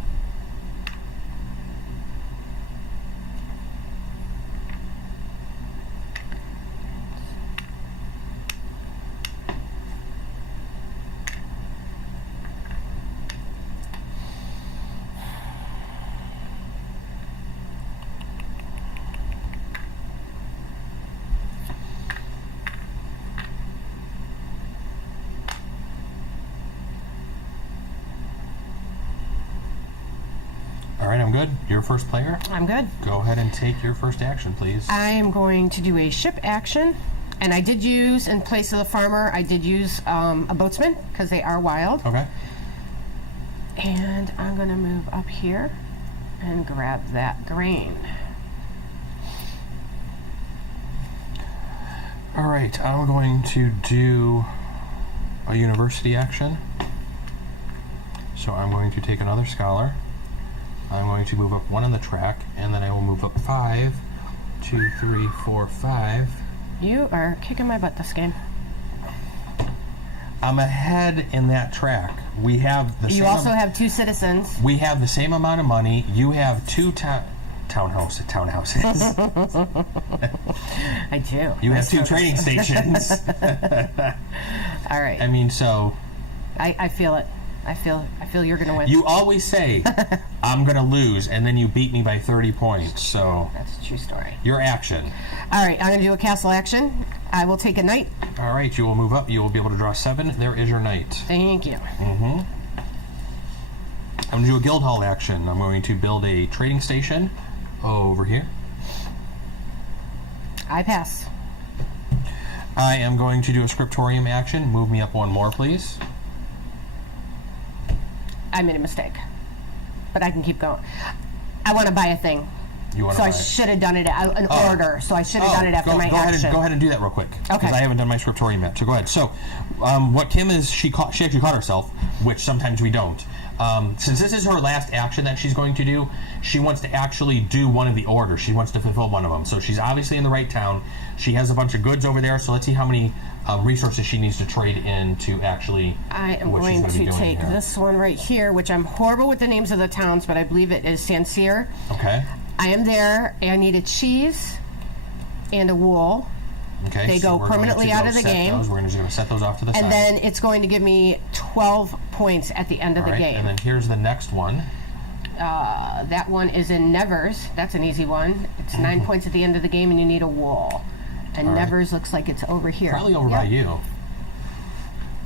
All right, I'm good. You're first player. I'm good. Go ahead and take your first action, please. I am going to do a ship action, and I did use, in place of the farmer, I did use a boatsman, because they are wild. Okay. And I'm going to move up here and grab that grain. All right, I'm going to do a university action. So I'm going to take another scholar. I'm going to move up 1 on the track, and then I will move up 5, 2, 3, 4, 5. You are kicking my butt this game. I'm ahead in that track. We have the same. You also have 2 citizens. We have the same amount of money. You have 2 townhouses. I do. You have 2 training stations. All right. I mean, so. I feel it. I feel you're going to win. You always say, I'm going to lose, and then you beat me by 30 points. So that's a true story. Your action. All right, I'm going to do a castle action. I will take a knight. All right, you will move up. You will be able to draw 7. There is your knight. Thank you. I'm going to do a guild hall action. I'm going to build a trading station over here. I pass. I am going to do a scriptorium action. Move me up 1 more, please. I made a mistake, but I can keep going. I want to buy a thing. You want to so buy I should have done it an order. So I should have done it after my action. Go ahead and do that real quick. Okay. Because I haven't done my scriptorium yet. So go ahead. So what Kim is, she actually caught herself, which sometimes we don't. Since this is her last action that she's going to do, she wants to actually do one of the orders. She wants to fulfill one of them. So she's obviously in the right town. She has a bunch of goods over there. So let's see how many resources she needs to trade in to actually. I am going to take this one right here, which I'm horrible with the names of the towns, but I believe it is Sancier. Okay. I am there. I need a cheese. and a wool. Okay, They go we're going permanently to out go of the set game. those. We're just going to set those off to the side. And then it's going to give me 12 points at the end of the game. And then here's the next one. That one is in Nevers. That's an easy one. It's 9 points at the end of the game, and you need a wool. And Nevers looks like it's over here. Probably over by you.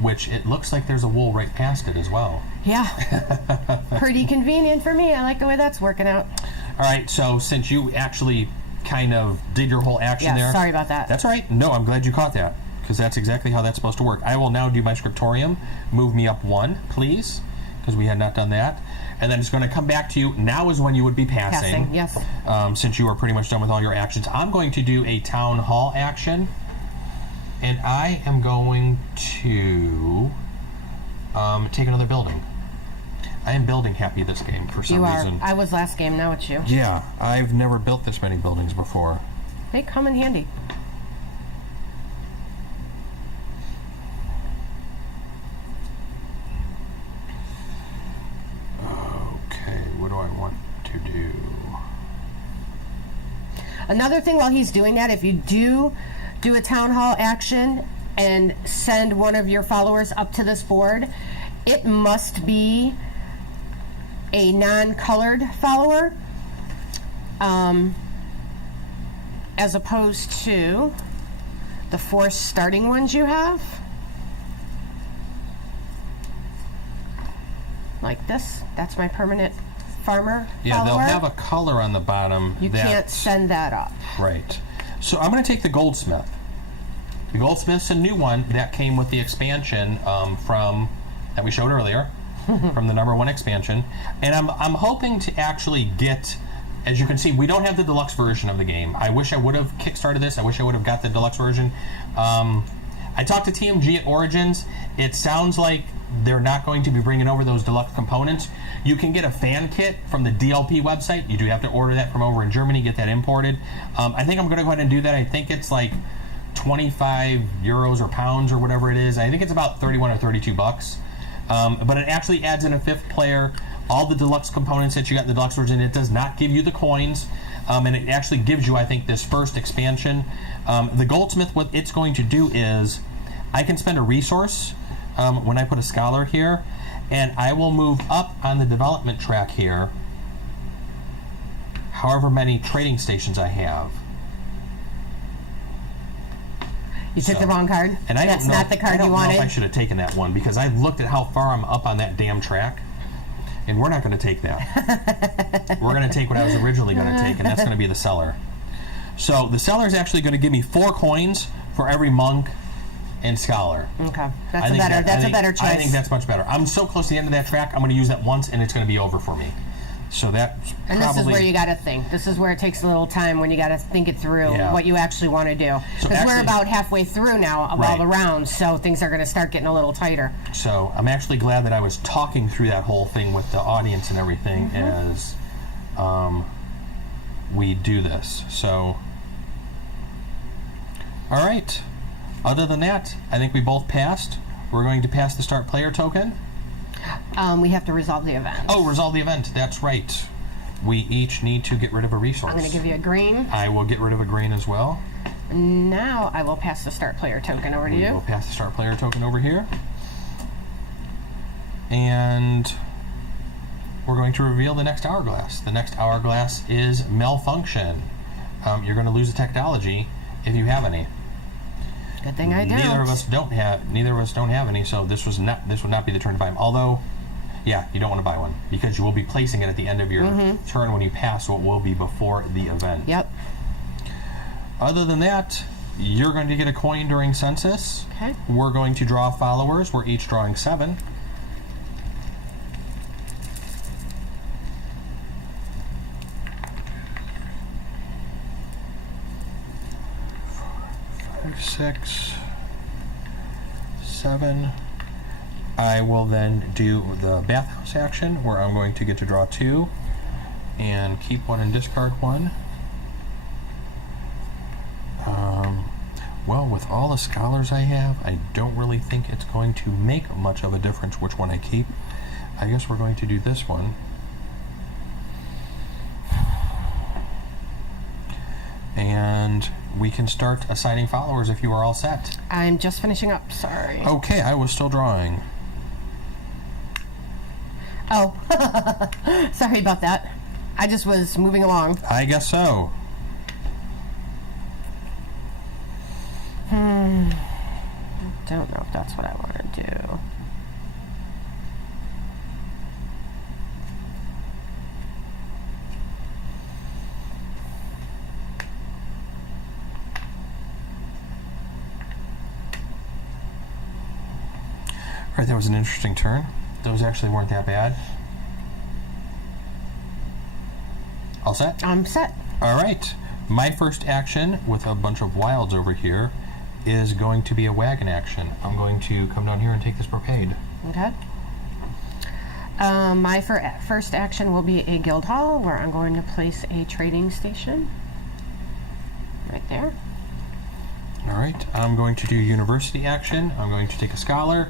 Which it looks like there's a wool right past it as well. Yeah. Pretty convenient for me. I like the way that's working out. All right, so since you actually kind of did your whole action there. Sorry about that. That's all right. No, I'm glad you caught that, because that's exactly how that's supposed to work. I will now do my scriptorium. Move me up 1, please, because we had not done that. And then it's going to come back to you. Now is when you would be passing. Yes. Since you are pretty much done with all your actions. I'm going to do a town hall action. And I am going to take another building. I am building happy this game for some reason. I was last game, now it's you. Yeah, I've never built this many buildings before. They come in handy. Okay, what do I want to do? Another thing while he's doing that, if you do a town hall action and send one of your followers up to this board, it must be a non-colored follower, as opposed to the 4 starting ones you have. Like this. That's my permanent farmer Yeah, follower. they'll have a color on the bottom. You can't send that up. Right. So I'm going to take the goldsmith. The goldsmith's a new one that came with the expansion that we showed earlier, from the #1 expansion. And I'm hoping to actually get, as you can see, we don't have the deluxe version of the game. I wish I would have kickstarted this. I wish I would have got the deluxe version. I talked to TMG at Origins. It sounds like they're not going to be bringing over those deluxe components. You can get a fan kit from the DLP website. You do have to order that from over in Germany, get that imported. I think I'm going to go ahead and do that. I think it's like 25 euros or pounds or whatever it is. I think it's about 31 or 32 bucks. But it actually adds in a 5th player, all the deluxe components that you got in the deluxe version. It does not give you the coins, and it actually gives you, I think, this first expansion. The goldsmith, what it's going to do is, I can spend a resource when I put a scholar here, and I will move up on the development track here however many trading stations I have. You took the wrong card? And I That's don't know, not the card you wanted? I don't know if I should have taken that one, because I looked at how far I'm up on that damn track, and we're not going to take that. We're going to take what I was originally going to take, and that's going to be the cellar. So the cellar is actually going to give me 4 coins for every monk and scholar. Okay, that's a better choice. I think that's much better. I'm so close to the end of that track, I'm going to use that once, and it's going to be over for me. So that's and probably... this is where you got to think. This is where it takes a little time, when you got to think it through, what you actually want to do. Because we're about halfway through now of all the rounds, so things are going to start getting a little tighter. So I'm actually glad that I was talking through that whole thing with the audience and everything as we do this. So, all right. Other than that, I think we both passed. We're going to pass the start player token. We have to resolve the event. Oh, resolve the event. That's right. We each need to get rid of a resource. I'm going to give you a green. I will get rid of a green as well. Now I will pass the start player token over to you. We'll pass the start player token over here. And we're going to reveal the next hourglass. The next hourglass is malfunction. You're going to lose the technology if you have any. Good thing I do. Neither of us don't have any, so this would not be the turn to buy them. Although, yeah, you don't want to buy one, because you will be placing it at the end of your turn when you pass, so it will be before the event. Yep. Other than that, you're going to get a coin during census. Okay. We're going to draw followers. We're each drawing 7. Six, 7. I will then do the bathhouse action, where I'm going to get to draw 2 and keep 1 and discard 1. Well, with all the scholars I have, I don't really think it's going to make much of a difference which one I keep. I guess we're going to do this one. And And we can start assigning followers if you are all set. I'm just finishing up, sorry. Okay, I was still drawing. Oh, sorry about that. I just was moving along. I guess so. Don't know if that's what I want to do. All right, that was an interesting turn. Those actually weren't that bad. All set? I'm set. All right. My first action with a bunch of wilds over here is going to be a wagon action. I'm going to come down here and take this brocade. Okay. My first action will be a guild hall where I'm going to place a trading station. Right there. All right. I'm going to do university action. I'm going to take a scholar,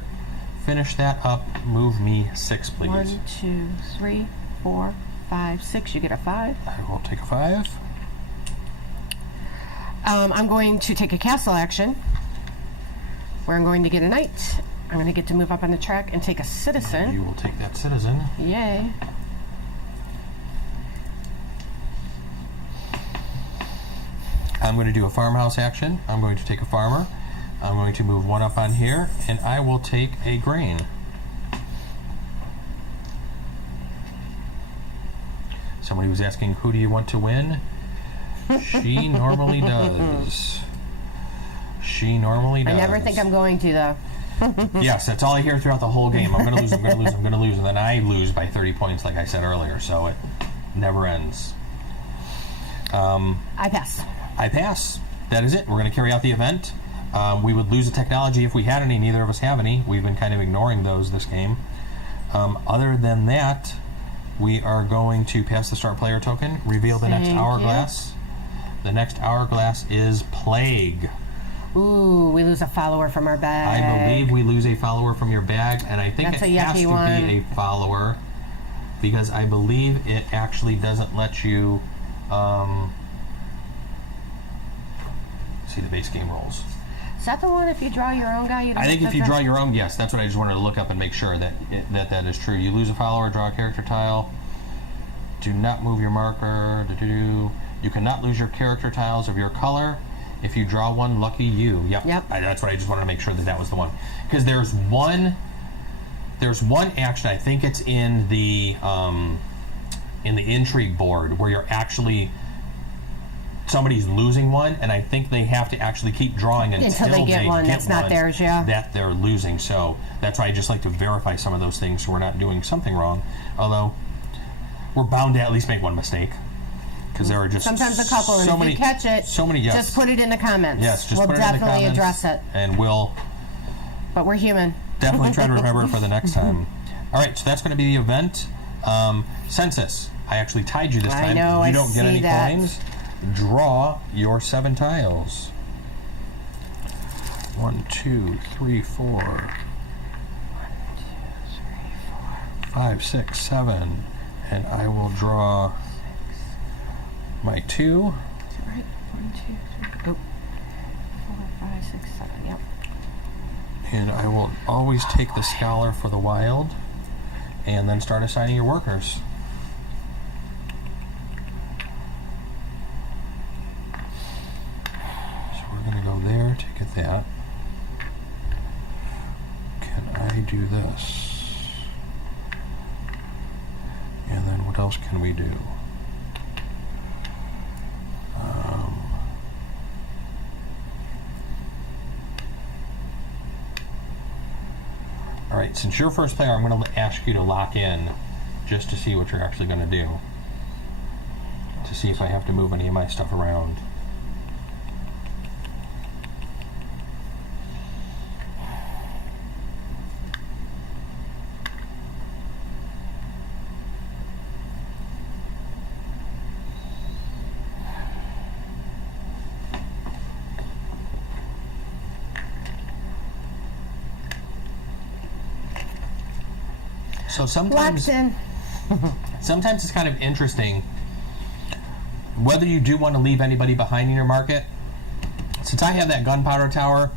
finish that up, move me 6, please. 1, 2, 3, 4, 5, 6. You get a 5. I will take a 5. I'm going to take a castle action where I'm going to get a knight. I'm going to get to move up on the track and take a citizen. You will take that citizen. Yay. I'm going to do a farmhouse action. I'm going to take a farmer. I'm going to move 1 up on here, and I will take a grain. Somebody was asking, who do you want to win? She normally does. She normally does. I never think I'm going to, though. Yes, that's all I hear throughout the whole game. I'm going to lose, I'm going to lose, I'm going to lose. And then I lose by 30 points, like I said earlier. So it never ends. I pass. I pass. That is it. We're going to carry out the event. We would lose the technology if we had any. Neither of us have any. We've been kind of ignoring those this game. Other than that, we are going to pass the start player token, reveal the next hourglass. The next hourglass is Plague. Ooh, we lose a follower from our bag. I believe we lose a follower from your bag, and I think That's it a has to yucky be a follower because I believe it actually doesn't let you see the base game rules. Is that the one if you draw your own guy? You don't I think have if to you draw your own, yes, that's what I just wanted to look up and make sure that that is true. You lose a follower, draw a character tile. Do not move your marker. You cannot lose your character tiles of your color. If you draw one, lucky you. Yep. That's what I just wanted to make sure that was the one. Because there's one action. I think it's in the Intrigue board where you're actually somebody's losing one, and I think they have to actually keep drawing until they get one that's not theirs. Yeah. That they're losing. So that's why I just like to verify some of those things so we're not doing something wrong. Although we're bound to at least make one mistake. Because there are just sometimes a couple, and if you catch it, just put it in the comments. Yes, just we'll put it in the comments. We'll definitely address it. And we'll... But we're human. Definitely try to remember it for the next time. All right, so that's going to be the event. Census. I actually tied you this time. I know, you don't get any coins. Draw your 7 tiles. 1, 2, 3, 4. 1, 2, 3, 4. 5, 6, 7. And I will draw my 2. Right. 1, 2, 3. Oh. 4, 5, 6, 7. Yep. And I will always take the scholar for the wild, and then start assigning your workers. So we're going to go there to get that. Can I do this? And then what else can we do? All right, since you're first player, I'm going to ask you to lock in just to see what you're actually going to do. To see if I have to move any of my stuff around. So sometimes it's kind of interesting whether you do want to leave anybody behind in your market, since I have that gunpowder tower,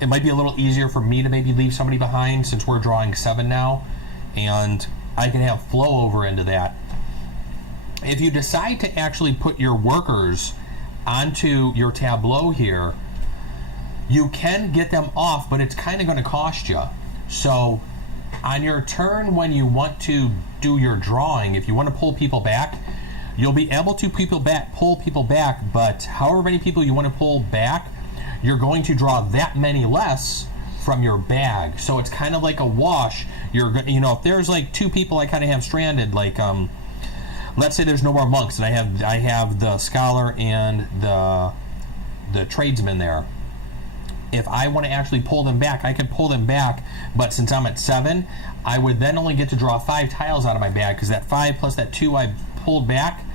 it might be a little easier for me to maybe leave somebody behind since we're drawing 7 now, and I can have flow over into that. If you decide to actually put your workers onto your tableau here, you can get them off, but it's kind of going to cost you. So on your turn, when you want to do your drawing, if you want to pull people back, you'll be able to pull people back, but however many people you want to pull back, you're going to draw that many less from your bag. So it's kind of like a wash. If there's like 2 people I kind of have stranded, like let's say there's no more monks, and I have the scholar and the tradesman there. If I want to actually pull them back, I can pull them back, but since I'm at 7, I would then only get to draw 5 tiles out of my bag, because that 5 plus that 2 I pulled back,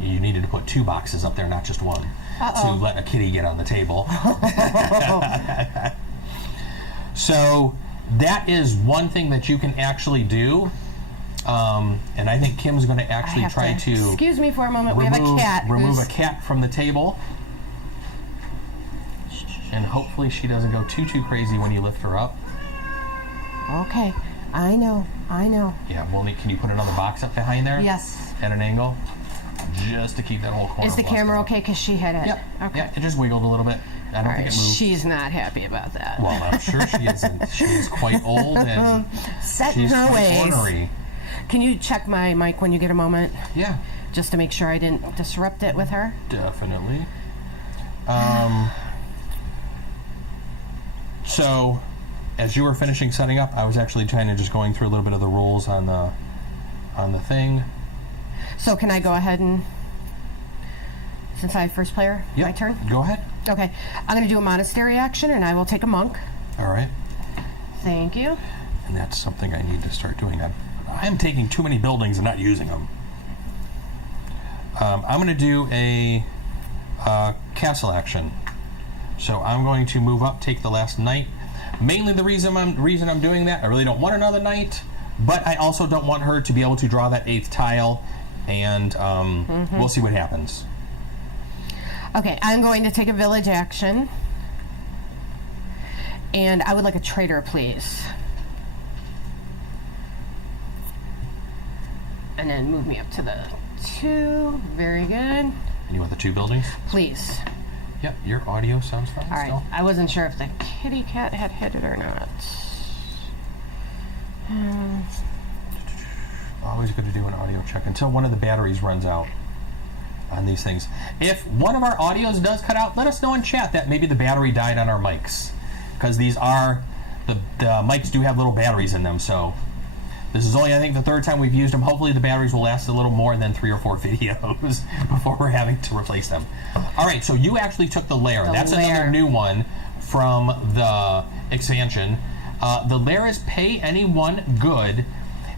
you needed to put 2 boxes up there, not just 1, to let a kitty get on the table. So that is one thing that you can actually do, and I think Kim's going to actually try to excuse me for a moment. We have a cat. Remove a cat from the table. And hopefully she doesn't go too crazy when you lift her up. Okay, I know. Yeah, can you put another box up behind there? Yes. At an angle? Just to keep that whole corner. Is the camera okay? Because she hit it. Yep. Okay. Yeah, it just wiggled a little bit. I don't think it moved. She's not happy about that. Well, I'm sure she isn't. She is quite old and set she's her quite ways. ornery. Can you check my mic when you get a moment? Yeah. Just to make sure I didn't disrupt it with her? Definitely. So, as you were finishing setting up, I was actually trying to just going through a little bit of the rules on the thing. So can I go ahead and, since I have first player, my turn? Go ahead. Okay. I'm going to do a monastery action, and I will take a monk. All right. Thank you. And that's something I need to start doing. I'm taking too many buildings and not using them. I'm going to do a castle action. So I'm going to move up, take the last knight. Mainly the reason I'm doing that, I really don't want another knight, but I also don't want her to be able to draw that 8th tile, and we'll see what happens. Okay, I'm going to take a village action, and I would like a trader, please. And then move me up to the 2. Very good. And you want the 2 buildings? Please. Yep, your audio sounds fine. All right. Still. I wasn't sure if the kitty cat had hit it or not. Always good to do an audio check until one of the batteries runs out on these things. If one of our audios does cut out, let us know in chat that maybe the battery died on our mics, because these are the mics do have little batteries in them. So this is only, I think, the 3rd time we've used them. Hopefully the batteries will last a little more than 3 or 4 videos before we're having to replace them. All right, so you actually took the lair. That's another new one from the expansion. The lair is pay anyone good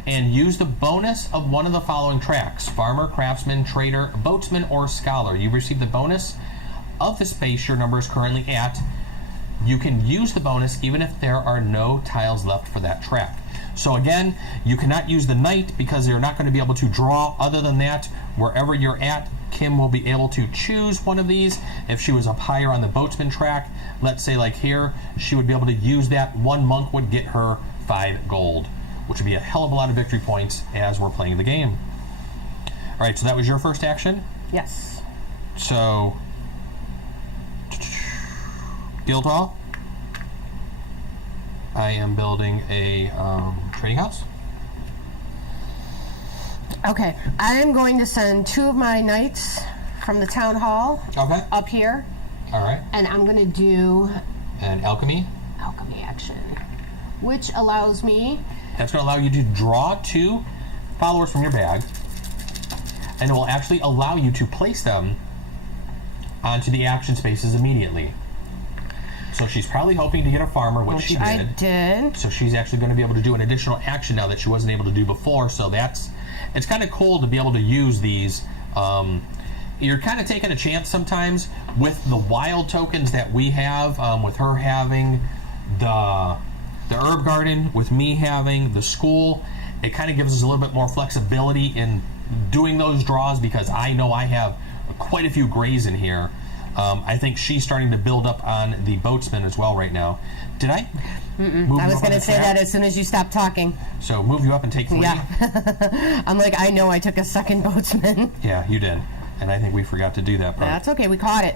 and use the bonus of one of the following tracks: farmer, craftsman, trader, boatsman, or scholar. You receive the bonus of the space your number is currently at. You can use the bonus even if there are no tiles left for that track. So again, you cannot use the knight because you're not going to be able to draw. Other than that, wherever you're at, Kim will be able to choose one of these. If she was up higher on the boatsman track, let's say like here, she would be able to use that. 1 monk would get her 5 gold, which would be a hell of a lot of victory points as we're playing the game. All right, so that was your first action? Yes. So, Guildhall. I am building a trading house. Okay, I am going to send 2 of my knights from the town hall up here. All right. And I'm going to do an alchemy action, which allows me. That's going to allow you to draw 2 followers from your bag, and it will actually allow you to place them onto the action spaces immediately. So she's probably hoping to get a farmer, which she did. I did. So she's actually going to be able to do an additional action now that she wasn't able to do before. So it's kind of cool to be able to use these. You're kind of taking a chance sometimes with the wild tokens that we have, with her having the herb garden, with me having the school. It kind of gives us a little bit more flexibility in doing those draws because I know I have quite a few grays in here. I think she's starting to build up on the boatsman as well right now. Did I? I was going to say that as soon as you stopped talking. So move you up and take 3? Yeah. I'm like, I know I took a second boatsman. Yeah, you did. And I think we forgot to do that part. That's okay. We caught it.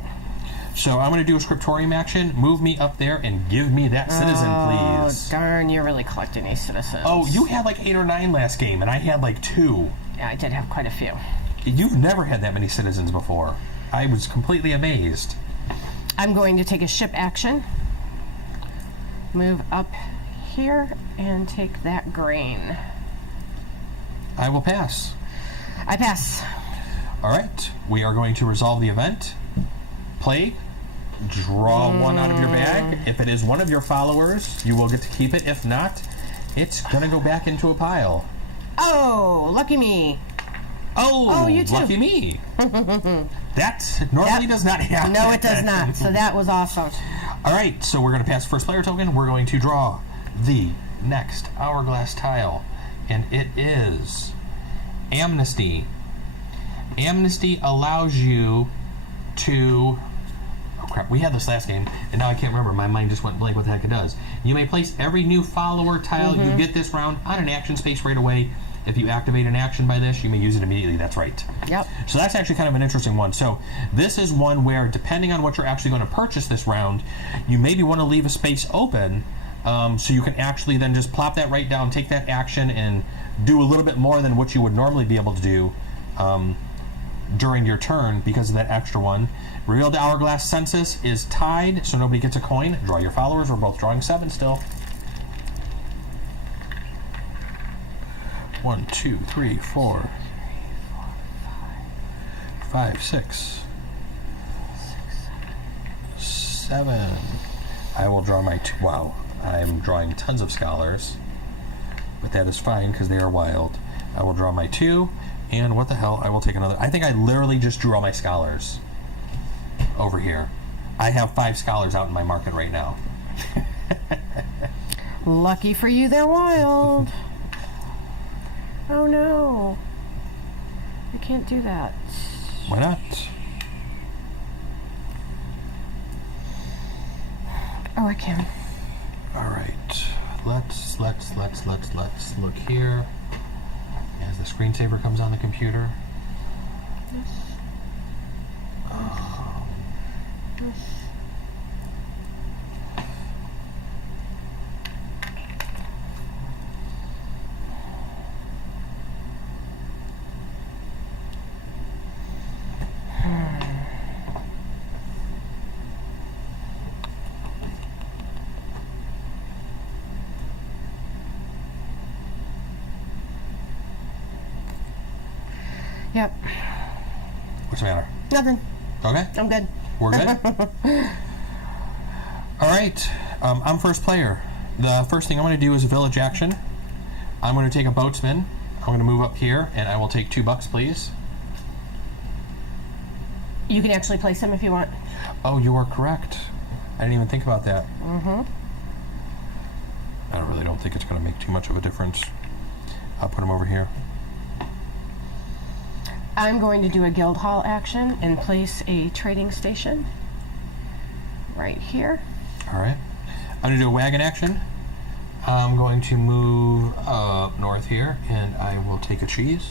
So I'm going to do a scriptorium action. Move me up there and give me that citizen, please. Oh, darn. You're really collecting these citizens. Oh, you had like 8 or 9 last game, and I had like 2. Yeah, I did have quite a few. You've never had that many citizens before. I was completely amazed. I'm going to take a ship action. Move up here and take that grain. I will pass. I pass. All right. We are going to resolve the event. Play. Draw 1 out of your bag. If it is one of your followers, you will get to keep it. If not, it's going to go back into a pile. Oh, lucky me. Oh, you too. Lucky me. That normally does not happen. No, it does not. So that was awesome. All right, so we're going to pass the first player token. We're going to draw the next hourglass tile, and it is Amnesty. Amnesty allows you to... Oh, crap. We had this last game, and now I can't remember. My mind just went blank what the heck it does. You may place every new follower tile you get this round on an action space right away. If you activate an action by this, you may use it immediately. That's right. Yep. So that's actually kind of an interesting one. So this is one where, depending on what you're actually going to purchase this round, you maybe want to leave a space open so you can actually then just plop that right down, take that action, and do a little bit more than what you would normally be able to do during your turn because of that extra one. Revealed Hourglass Census is tied, so nobody gets a coin. Draw your followers. We're both drawing 7 still. 1, 2, 3, 4, 5, 6, 7. I will draw my 2. Wow, I'm drawing tons of scholars, but that is fine because they are wild. I will draw my 2, and what the hell? I will take another. I think I literally just drew all my scholars over here. I have 5 scholars out in my market right now. Lucky for you, they're wild. Oh no. I can't do that. Why not? Oh, I can. All right. Let's look here as the screensaver comes on the computer. Yep. What's the matter? Nothing. Okay. I'm good. We're good? All right. I'm first player. The first thing I'm going to do is a village action. I'm going to take a boatsman. I'm going to move up here, and I will take $2, please. You can actually place him if you want. Oh, you are correct. I didn't even think about that. I really don't think it's going to make too much of a difference. I'll put him over here. I'm going to do a guild hall action and place a trading station right here. All right. I'm going to do a wagon action. I'm going to move up north here, and I will take a cheese.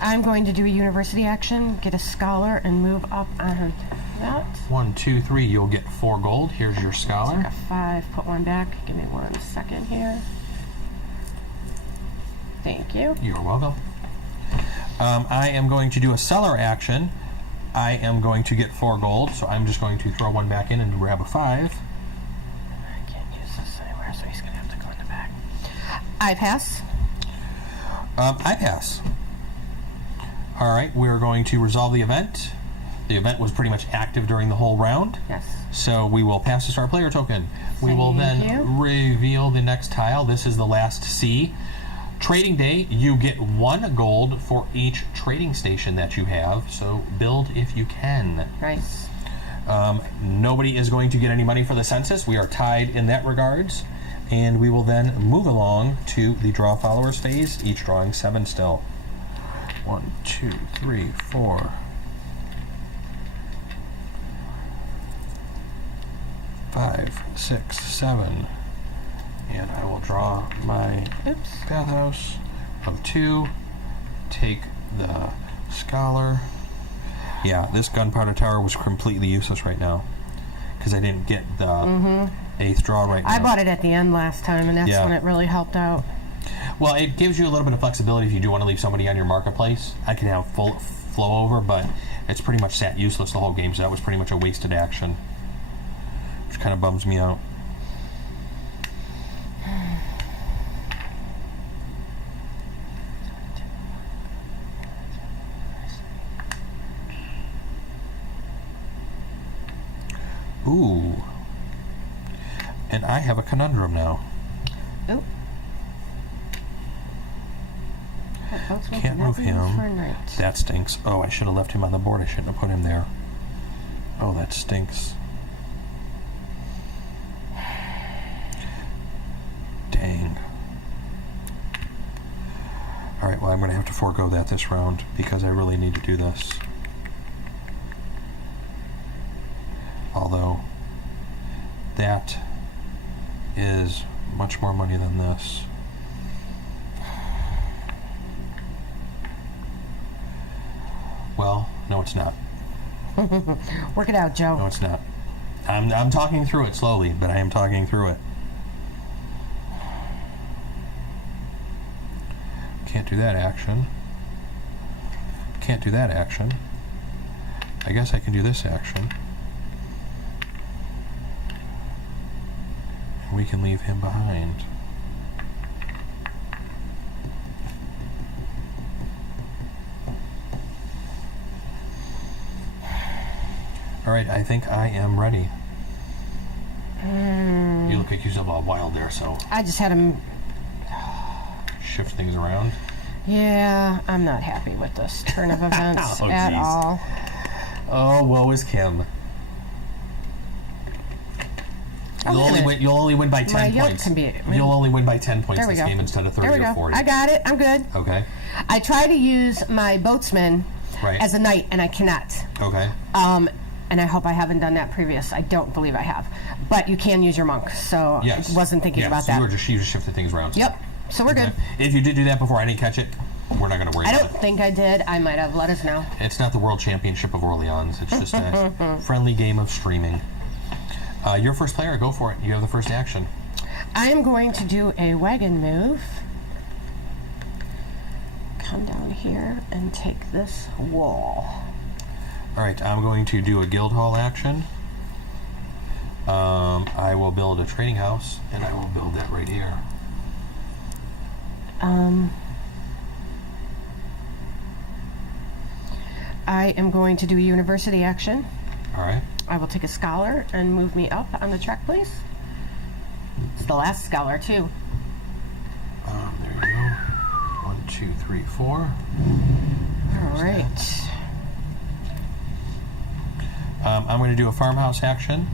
I'm going to do a university action, get a scholar, and move up on that. 1, 2, 3. You'll get 4 gold. Here's your scholar. Take a 5, put 1 back. Give me 1 second here. Thank you. You're welcome. I am going to do a seller action. I am going to get 4 gold, so I'm just going to throw 1 back in and grab a 5. I can't use this anywhere, so he's going to have to go in the back. I pass. I pass. All right, we're going to resolve the event. The event was pretty much active during the whole round. Yes. So we will pass the star player token. We will then reveal the next tile. This is the last C. Trading day, you get 1 gold for each trading station that you have, so build if you can. Nice. Nobody is going to get any money for the census. We are tied in that regards, and we will then move along to the draw followers phase, each drawing 7 still. 1, 2, 3, 4, 5, 6, 7. And I will draw my bathhouse of 2. Take the scholar. Yeah, this gunpowder tower was completely useless right now because I didn't get the 8th draw right now. I bought it at the end last time, and that's when it really helped out. Well, it gives you a little bit of flexibility if you do want to leave somebody on your marketplace. I can have full flow over, but it's pretty much sat useless the whole game, so that was pretty much a wasted action, which kind of bums me out. Ooh. And I have a conundrum now. Oh. Can't move him. That stinks. Oh, I should have left him on the board. I shouldn't have put him there. Oh, that stinks. Dang. Alright, well, I'm going to have to forego that this round because I really need to do this. Although, that is much more money than this. Well, no, it's not. Work it out, Joe. No, it's not. I'm talking through it slowly, but I am talking through it. Can't do that action. Can't do that action. I guess I can do this action. And we can leave him behind. Alright, I think I am ready. You look like you have a wild there, so... I just had him... shift things around. Yeah, I'm not happy with this turn of events at all. Oh, woe is Kim. You'll only win by 10 points. You'll only win by 10 points this game instead of 30 or 40. I got it. I'm good. Okay. I try to use my boatsman as a knight, and I cannot. Okay. And I hope I haven't done that previous. I don't believe I have. But you can use your monk, so I wasn't thinking about that. You just shifted things around. Yep. So we're good. If you did do that before I didn't catch it, we're not going to worry about it. I don't think I did. I might have. Let us know. It's not the World Championship of Orleans. It's just a friendly game of streaming. Your first player, go for it. You have the first action. I'm going to do a wagon move. Come down here and take this wall. Alright, I'm going to do a guild hall action. I will build a trading house, and I will build that right here. I am going to do a university action. Alright. I will take a scholar and move me up on the track, please. It's the last scholar, too. There you go. 1, 2, 3, 4. Alright. I'm going to do a farmhouse action.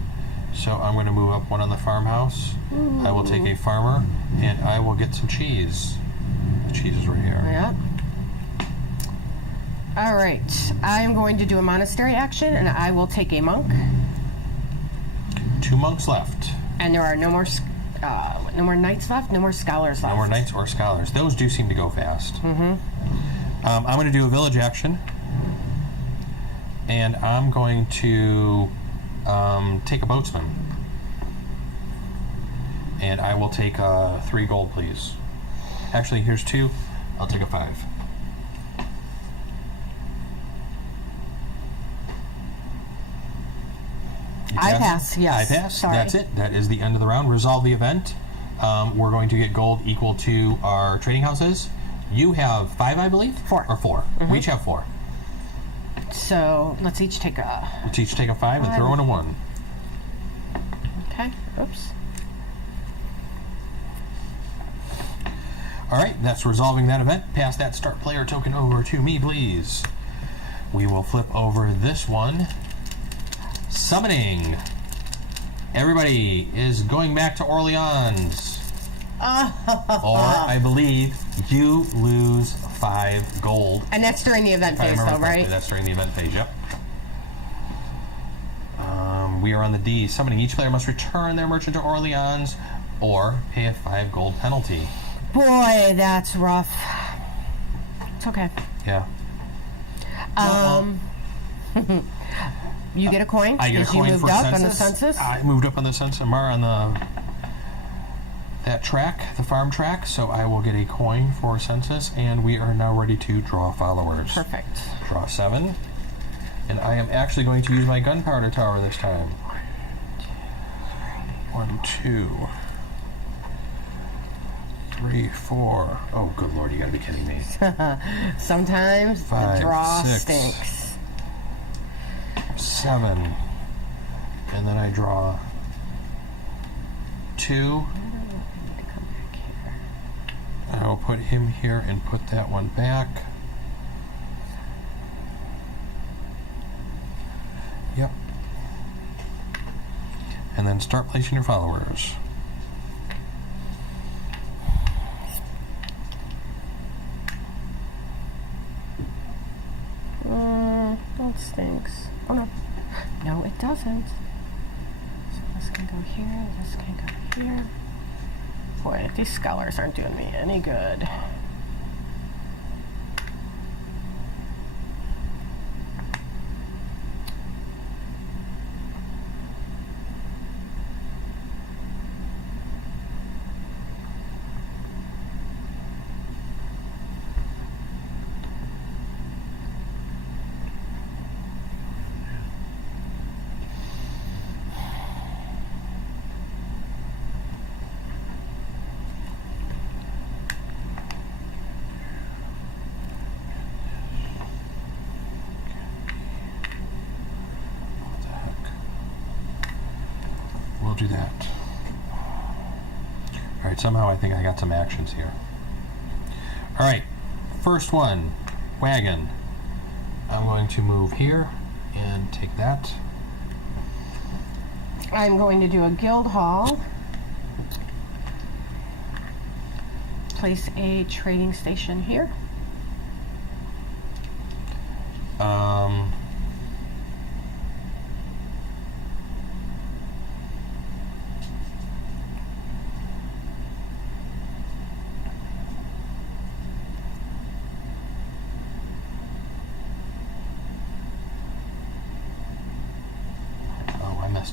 So I'm going to move up one on the farmhouse. Ooh. I will take a farmer, and I will get some cheese. The cheese is right here. Yeah. All right. I am going to do a monastery action, and I will take a monk. 2 monks left. And there are no more knights left, no more scholars left. No more knights or scholars. Those do seem to go fast. Mm-hmm. I'm going to do a village action. And I'm going to take a boatsman. And I will take 3 gold, please. Actually, here's 2. I'll take a 5. I pass, yes. I pass. Sorry. That's it. That is the end of the round. Resolve the event. We're going to get gold equal to our trading houses. You have 5, I believe? 4. Or 4. Mm-hmm. We each have 4. So let's each take a... Let's each take a 5 and throw in a 1. Okay. Oops. Alright, that's resolving that event. Pass that start player token over to me, please. We will flip over this one. Summoning. Everybody is going back to Orleans. Or I believe you lose 5 gold. And that's during the event If I phase, remember though, correctly, right? that's during the event phase, yep. We are on the D. Summoning, each player must return their merchant to Orleans or pay a 5 gold penalty. Boy, that's rough. It's okay. Yeah. You get a coin. I get a coin you moved for up census. on the census. I moved up on the census. On that track, the farm track. So I will get a coin for census, and we are now ready to draw followers. Perfect. Draw 7, and I am actually going to use my gunpowder tower this time. 1, 2, 3, 4. Oh, good Lord! You got to be kidding me. Sometimes 5, the draw 6, stinks. 7, and then I draw 2. I will put him here and put that one back. Yep. And then start placing your followers. That stinks. Oh no. No, it doesn't. So this can go here, this can go here. Boy, these scholars aren't doing me any good. Do that. All right, somehow I think I got some actions here. All right, first one, wagon. I'm going to move here and take that. I'm going to do a guild hall. Place a trading station here.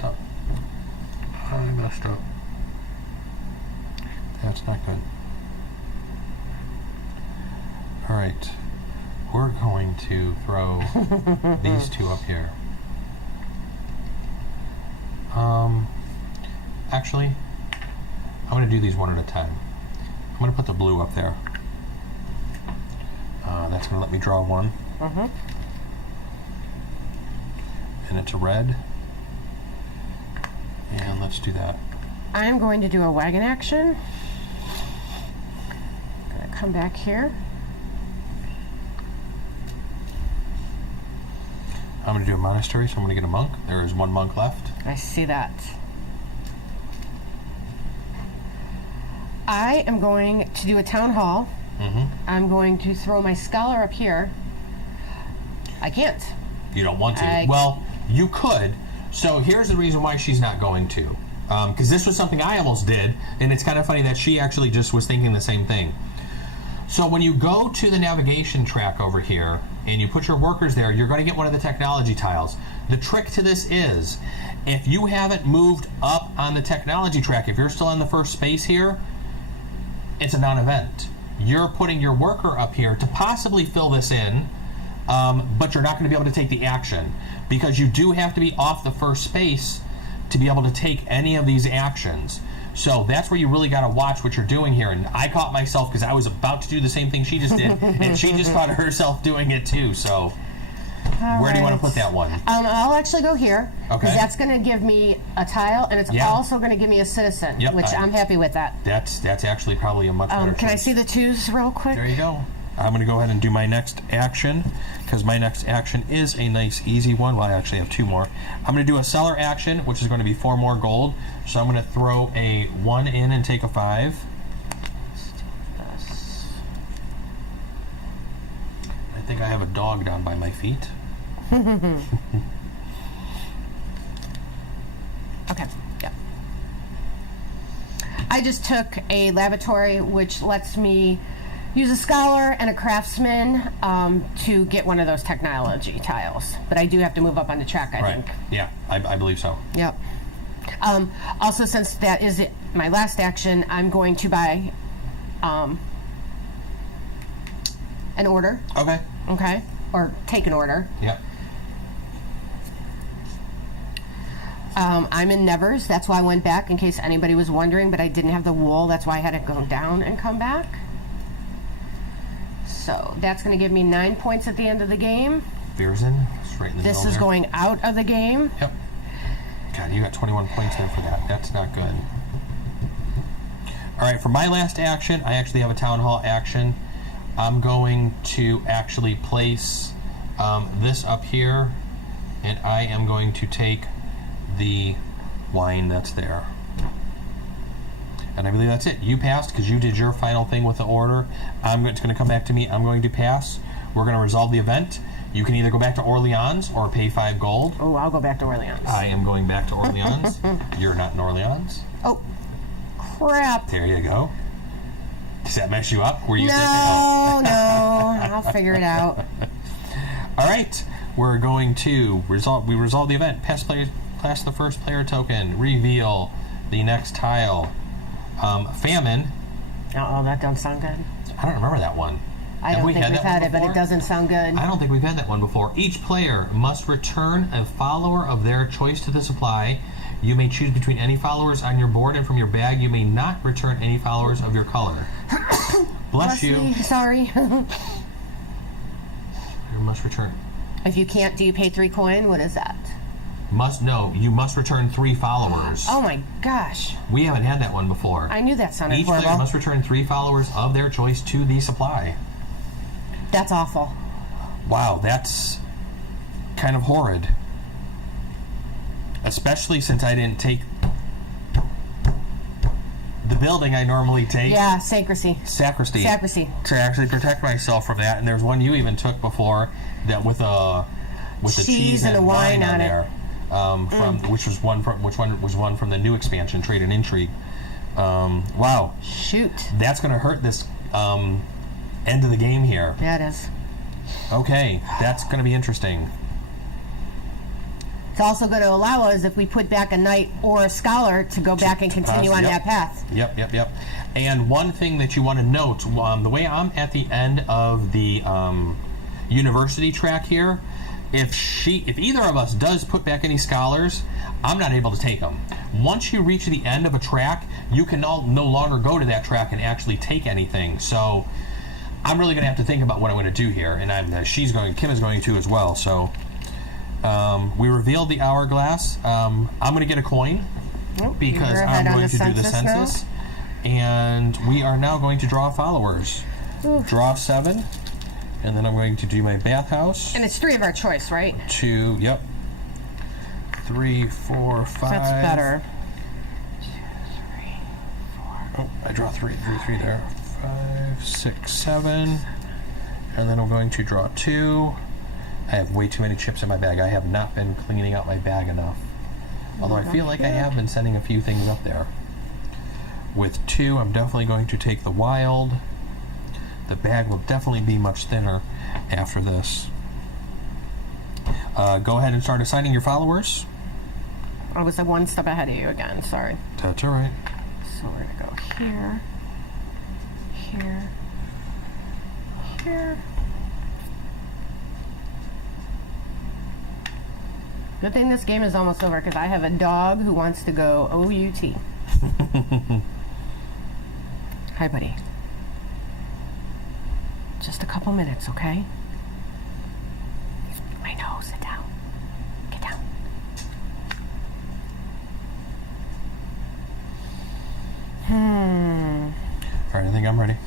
Up. I messed up. That's not good. All right, we're going to throw these 2 up here. Actually, I'm going to do these one at a time. I'm going to put the blue up there. That's going to let me draw 1. And it's a red. And let's do that. I'm going to do a wagon action. I'm going to come back here. I'm going to do a monastery, so I'm going to get a monk. There is 1 monk left. I see that. I am going to do a town hall. I'm going to throw my scholar up here. I can't. You don't want to? Well, you could. So here's the reason why she's not going to. Because this was something I almost did, and it's kind of funny that she actually just was thinking the same thing. So when you go to the navigation track over here, and you put your workers there, you're going to get one of the technology tiles. The trick to this is, if you haven't moved up on the technology track, if you're still in the first space here, it's a non-event. You're putting your worker up here to possibly fill this in, but you're not going to be able to take the action because you do have to be off the first space to be able to take any of these actions. So that's where you really got to watch what you're doing here. And I caught myself because I was about to do the same thing she just did, and she just caught herself doing it too. So where do you want to put that one? I'll actually go here. Okay. Because that's going to give me a tile, and it's also going to give me a citizen, which I'm happy with that. That's actually probably a much better choice. Can I see the 2s real quick? There you go. I'm going to go ahead and do my next action because my next action is a nice easy one. Well, I actually have 2 more. I'm going to do a seller action, which is going to be 4 more gold. So I'm going to throw a 1 in and take a 5. think I have a dog down by my feet. Okay, yeah. I just took a lavatory, which lets me use a scholar and a craftsman to get one of those technology tiles. But I do have to move up on the track, I think. Yeah, I believe so. Yep. Also, since that is my last action, I'm going to buy an order. Okay. Okay? Or take an order. Yep. I'm in Nevers. That's why I went back, in case anybody was wondering, but I didn't have the wool. That's why I had to go down and come back. So that's going to give me 9 points at the end of the game. Beersen, straight in the middle This is there. going out of the game. Yep. God, you got 21 points there for that. That's not good. All right, for my last action, I actually have a town hall action. I'm going to actually place this up here, and I am going to take the wine that's there. And I believe that's it. You passed because you did your final thing with the order. It's going to come back to me. I'm going to pass. We're going to resolve the event. You can either go back to Orleans or pay 5 gold. Oh, I'll go back to Orleans. I am going back to Orleans. You're not in Orleans. Oh, crap. There you go. Does that mess you up? Were you No, I'll figure it out. All right. We're going to resolve. We resolve the event. Pass the first player token. Reveal the next tile. Famine. Uh-oh, that don't sound good. I don't remember that one. I don't think we've had it, but it doesn't sound good. I don't think we've had that one before. Each player must return a follower of their choice to the supply. You may choose between any followers on your board, and from your bag, you may not return any followers of your color. Bless you. Me. Sorry. You must return. If you can't, do you pay 3 coin? What is that? You must return 3 followers. Oh my gosh. We haven't had that one before. I knew that sounded Each horrible. player must return 3 followers of their choice to the supply. That's awful. Wow, that's kind of horrid. Especially since I didn't take the building I normally take. Yeah, sacristy. Sacristy. To actually protect myself from that. And there's one you even took before that with the cheese and the wine on there. Which was one from the new expansion, Trade and Intrigue. Wow. Shoot. That's going to hurt this end of the game here. Yeah, it is. Okay, that's going to be interesting. It's also going to allow us, if we put back a knight or a scholar, to go back and continue on that path. Yep. And one thing that you want to note, the way I'm at the end of the university track here, if either of us does put back any scholars, I'm not able to take them. Once you reach the end of a track, you can no longer go to that track and actually take anything. So I'm really going to have to think about what I'm going to do here, and Kim is going to as well. So we revealed the hourglass. I'm going to get a coin because I'm going to do the census, and we are now going to draw followers. Draw 7. And then I'm going to do my bathhouse. And it's 3 of our choice, right? 2, yep. 3, 4, 5. That's better. 2, 3, 4. Oh, I draw 3 there. 5, 6, 7. And then I'm going to draw 2. I have way too many chips in my bag. I have not been cleaning out my bag enough. Although I feel like I have been sending a few things up there. With 2, I'm definitely going to take the wild. The bag will definitely be much thinner after this. Go ahead and start assigning your followers. I was 1 step ahead of you again, sorry. That's all right. So we're going to go here, here, here. Good thing this game is almost over, because I have a dog who wants to go OUT. Hi, buddy. Just a couple minutes, okay? I know, sit down. Get down. All right, I think I'm ready.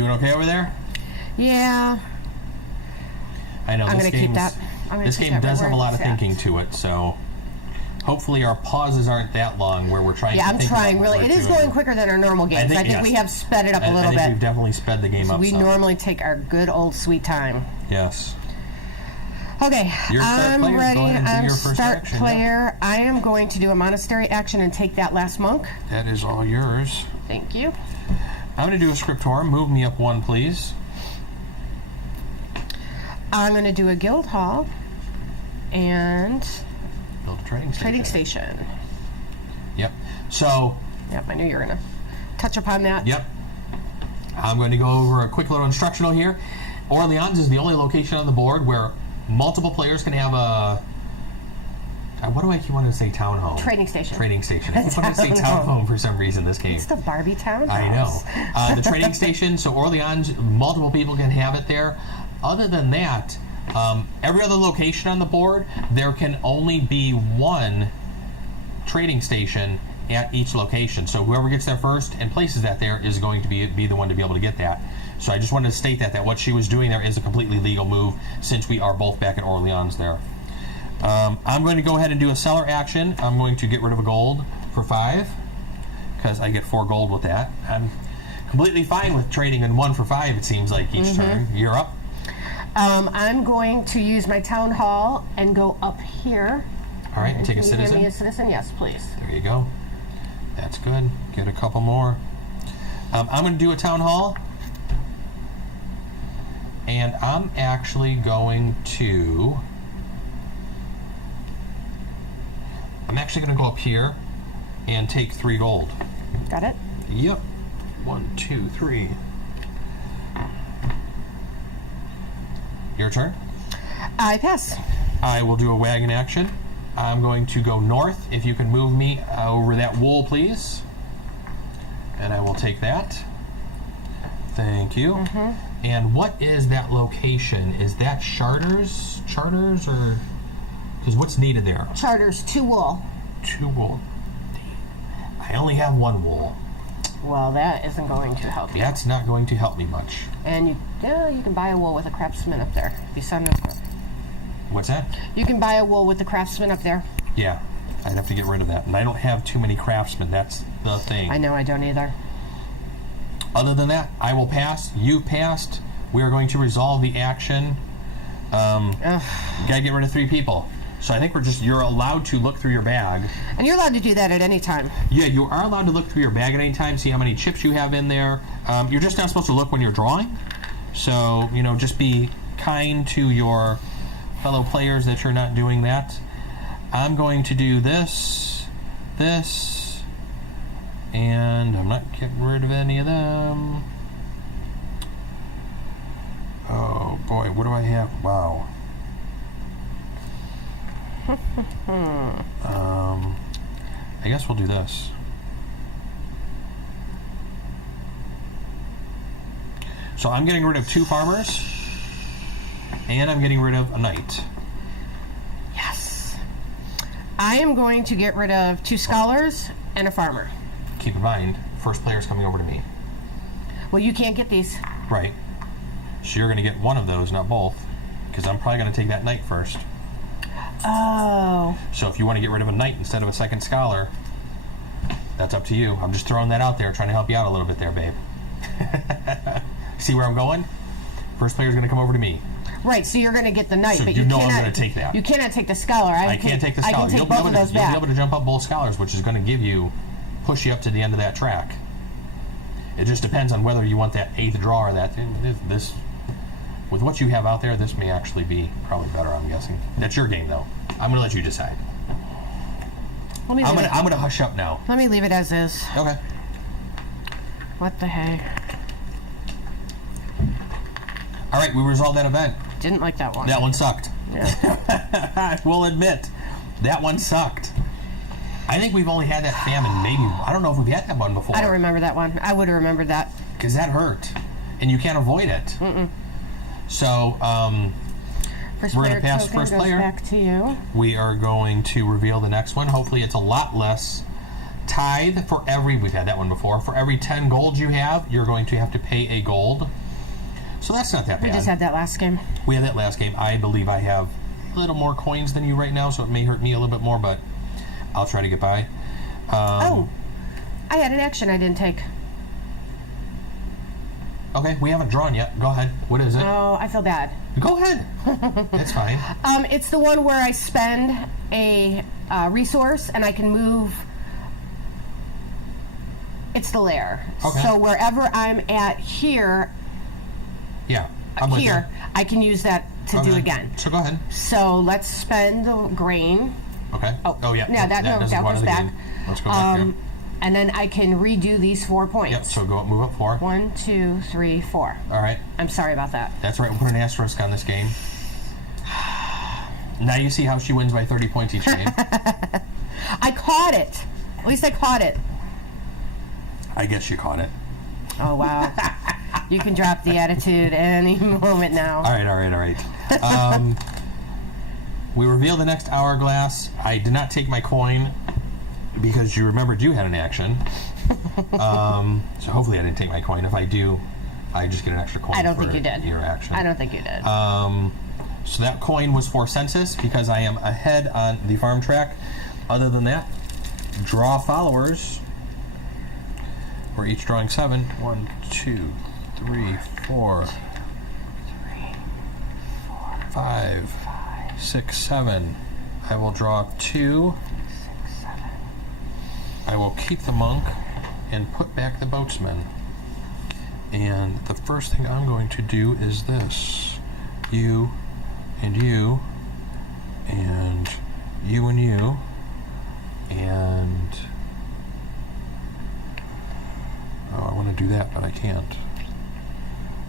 Doing okay over there? Yeah. I know I'm going to keep that. This game does have a lot of thinking to it, so hopefully our pauses aren't that long where we're trying to think about what we're It is doing. going quicker than our normal games. I think we have sped it up a little I think bit. we've definitely sped the game up We some. normally take our good old sweet time. Yes. Okay, Your start I'm player, ready. go ahead and do I'm your first start action, player. I am going to do a monastery action and take that last monk. That is all yours. Thank you. I'm going to do a scriptorum. Move me up one, please. I'm going to do a guild hall and Build a trading station. Yep. So. Yep, I knew you were going to touch upon that. Yep. I'm going to go over a quick little instructional here. Orleans is the only location on the board where multiple players can have a. What do I keep wanting to say? Town home. Trading station. Trading station. I keep wanting to say town home for some reason this game. It's the Barbie town. I know. The trading station. So Orleans, multiple people can have it there. Other than that, every other location on the board, there can only be one trading station at each location. So whoever gets there first and places that there is going to be the one to be able to get that. So I just wanted to state that what she was doing there is a completely legal move since we are both back at Orleans there. I'm going to go ahead and do a seller action. I'm going to get rid of a gold for 5 because I get 4 gold with that. I'm completely fine with trading in 1 for 5, it seems like, each turn. You're up. I'm going to use my town hall and go up here. All right, and take a Can you citizen. give me a citizen? Yes, please. There you go. That's good. Get a couple more. I'm going to do a town hall. And I'm actually going to... go up here and take 3 gold. Got it? Yep. 1, 2, 3. Your turn. I pass. I will do a wagon action. I'm going to go north. If you can move me over that wool, please. And I will take that. Thank you. And what is that location? Is that charters? Charters or... Because what's needed there? Charters, 2 wool. 2 wool. I only have 1 wool. Well, that isn't going to help you. That's not going to help me much. And you can buy a wool with a craftsman up there. Be sending it. What's that? You can buy a wool with the craftsman up there. Yeah, I'd have to get rid of that. And I don't have too many craftsmen. That's the thing. I know, I don't either. Other than that, I will pass. You've passed. We are going to resolve the action. Gotta get rid of 3 people. So I think you're allowed to look through your bag. And you're allowed to do that at any time. Yeah, you are allowed to look through your bag at any time, see how many chips you have in there. You're just not supposed to look when you're drawing. So, just be kind to your fellow players that you're not doing that. I'm going to do this, and I'm not getting rid of any of them. Oh boy, what do I have? Wow. I guess we'll do this. So I'm getting rid of 2 farmers, and I'm getting rid of a knight. Yes. I am going to get rid of 2 scholars and a farmer. Keep in mind, first player's coming over to me. Well, you can't get these. Right. So you're going to get one of those, not both, because I'm probably going to take that knight first. Oh. So if you want to get rid of a knight instead of a second scholar, that's up to you. I'm just throwing that out there, trying to help you out a little bit there, babe. See where I'm going? First player's going to come over to me. Right, so you're going to get the knight, So but you know cannot, I'm going to take that. You cannot take the scholar. I can't take the scholar. I can take both of those you'll back. be able to jump up both scholars, which is going to push you up to the end of that track. It just depends on whether you want that 8th draw or that. This, with what you have out there, this may actually be probably better, I'm guessing. That's your game, though. I'm going to let you decide. I'm going to hush up now. Let me leave it as is. Okay. What the heck? All right, we resolved that event. Didn't like that one. That one sucked. Yeah. I will admit, that one sucked. I think we've only had that famine maybe, I don't know if we've had that one before. I don't remember that one. I would have remembered that. Because that hurt. And you can't avoid it. So, First we're player going to pass token first goes player. back to you. We are going to reveal the next one. Hopefully it's a lot less tithe for every, we've had that one before, for every 10 gold you have, you're going to have to pay a gold. So that's not that bad. We just had that last game. We had that last game. I believe I have a little more coins than you right now, so it may hurt me a little bit more, but I'll try to get by. I had an action I didn't take. Okay, we haven't drawn yet. Go ahead. What is it? Oh, I feel bad. Go ahead. That's fine. It's the one where I spend a resource and I can move. It's the lair. Okay. So wherever I'm at here, Yeah. I'm with here, you. I can use that to do Okay. again. So go ahead. So let's spend the grain. Okay. Oh, yeah. yeah, that doesn't go goes into the back. game. Let's go back here. And then I can redo these 4 points. Yep, so go move up 4. 1, 2, 3, 4. All right. I'm sorry about that. That's right. We'll put an asterisk on this game. Now you see how she wins by 30 points each game. I caught it. At least I caught it. I guess you caught it. Oh, wow. You can drop the attitude any moment now. All right. We reveal the next hourglass. I did not take my coin because you remembered you had an action. So hopefully I didn't take my coin. If I do, I just get an extra coin. I don't for think you did. Your action. I don't think you did. So that coin was for census because I am ahead on the farm track. Other than that, draw followers. We're each drawing 7. 1, 2, 3, 4, 5, 6, 7. I will draw 2. 6, 7. I will keep the monk and put back the boatsman. And the first thing I'm going to do is this. You and you and you and you and I want to do that, but I can't.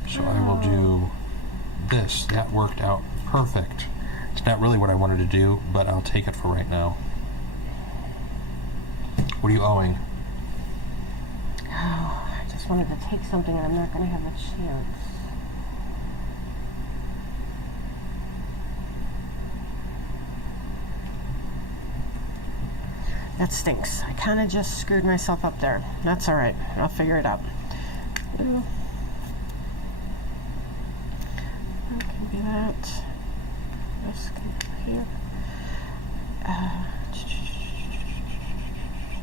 So I will do this. That worked out perfect. It's not really what I wanted to do, but I'll take it for right now. What are you owing? Oh, I just wanted to take something and I'm not going to have a chance. That stinks. I kind of just screwed myself up there. That's all right. I'll figure it out. Ooh. That can be that. This can go here.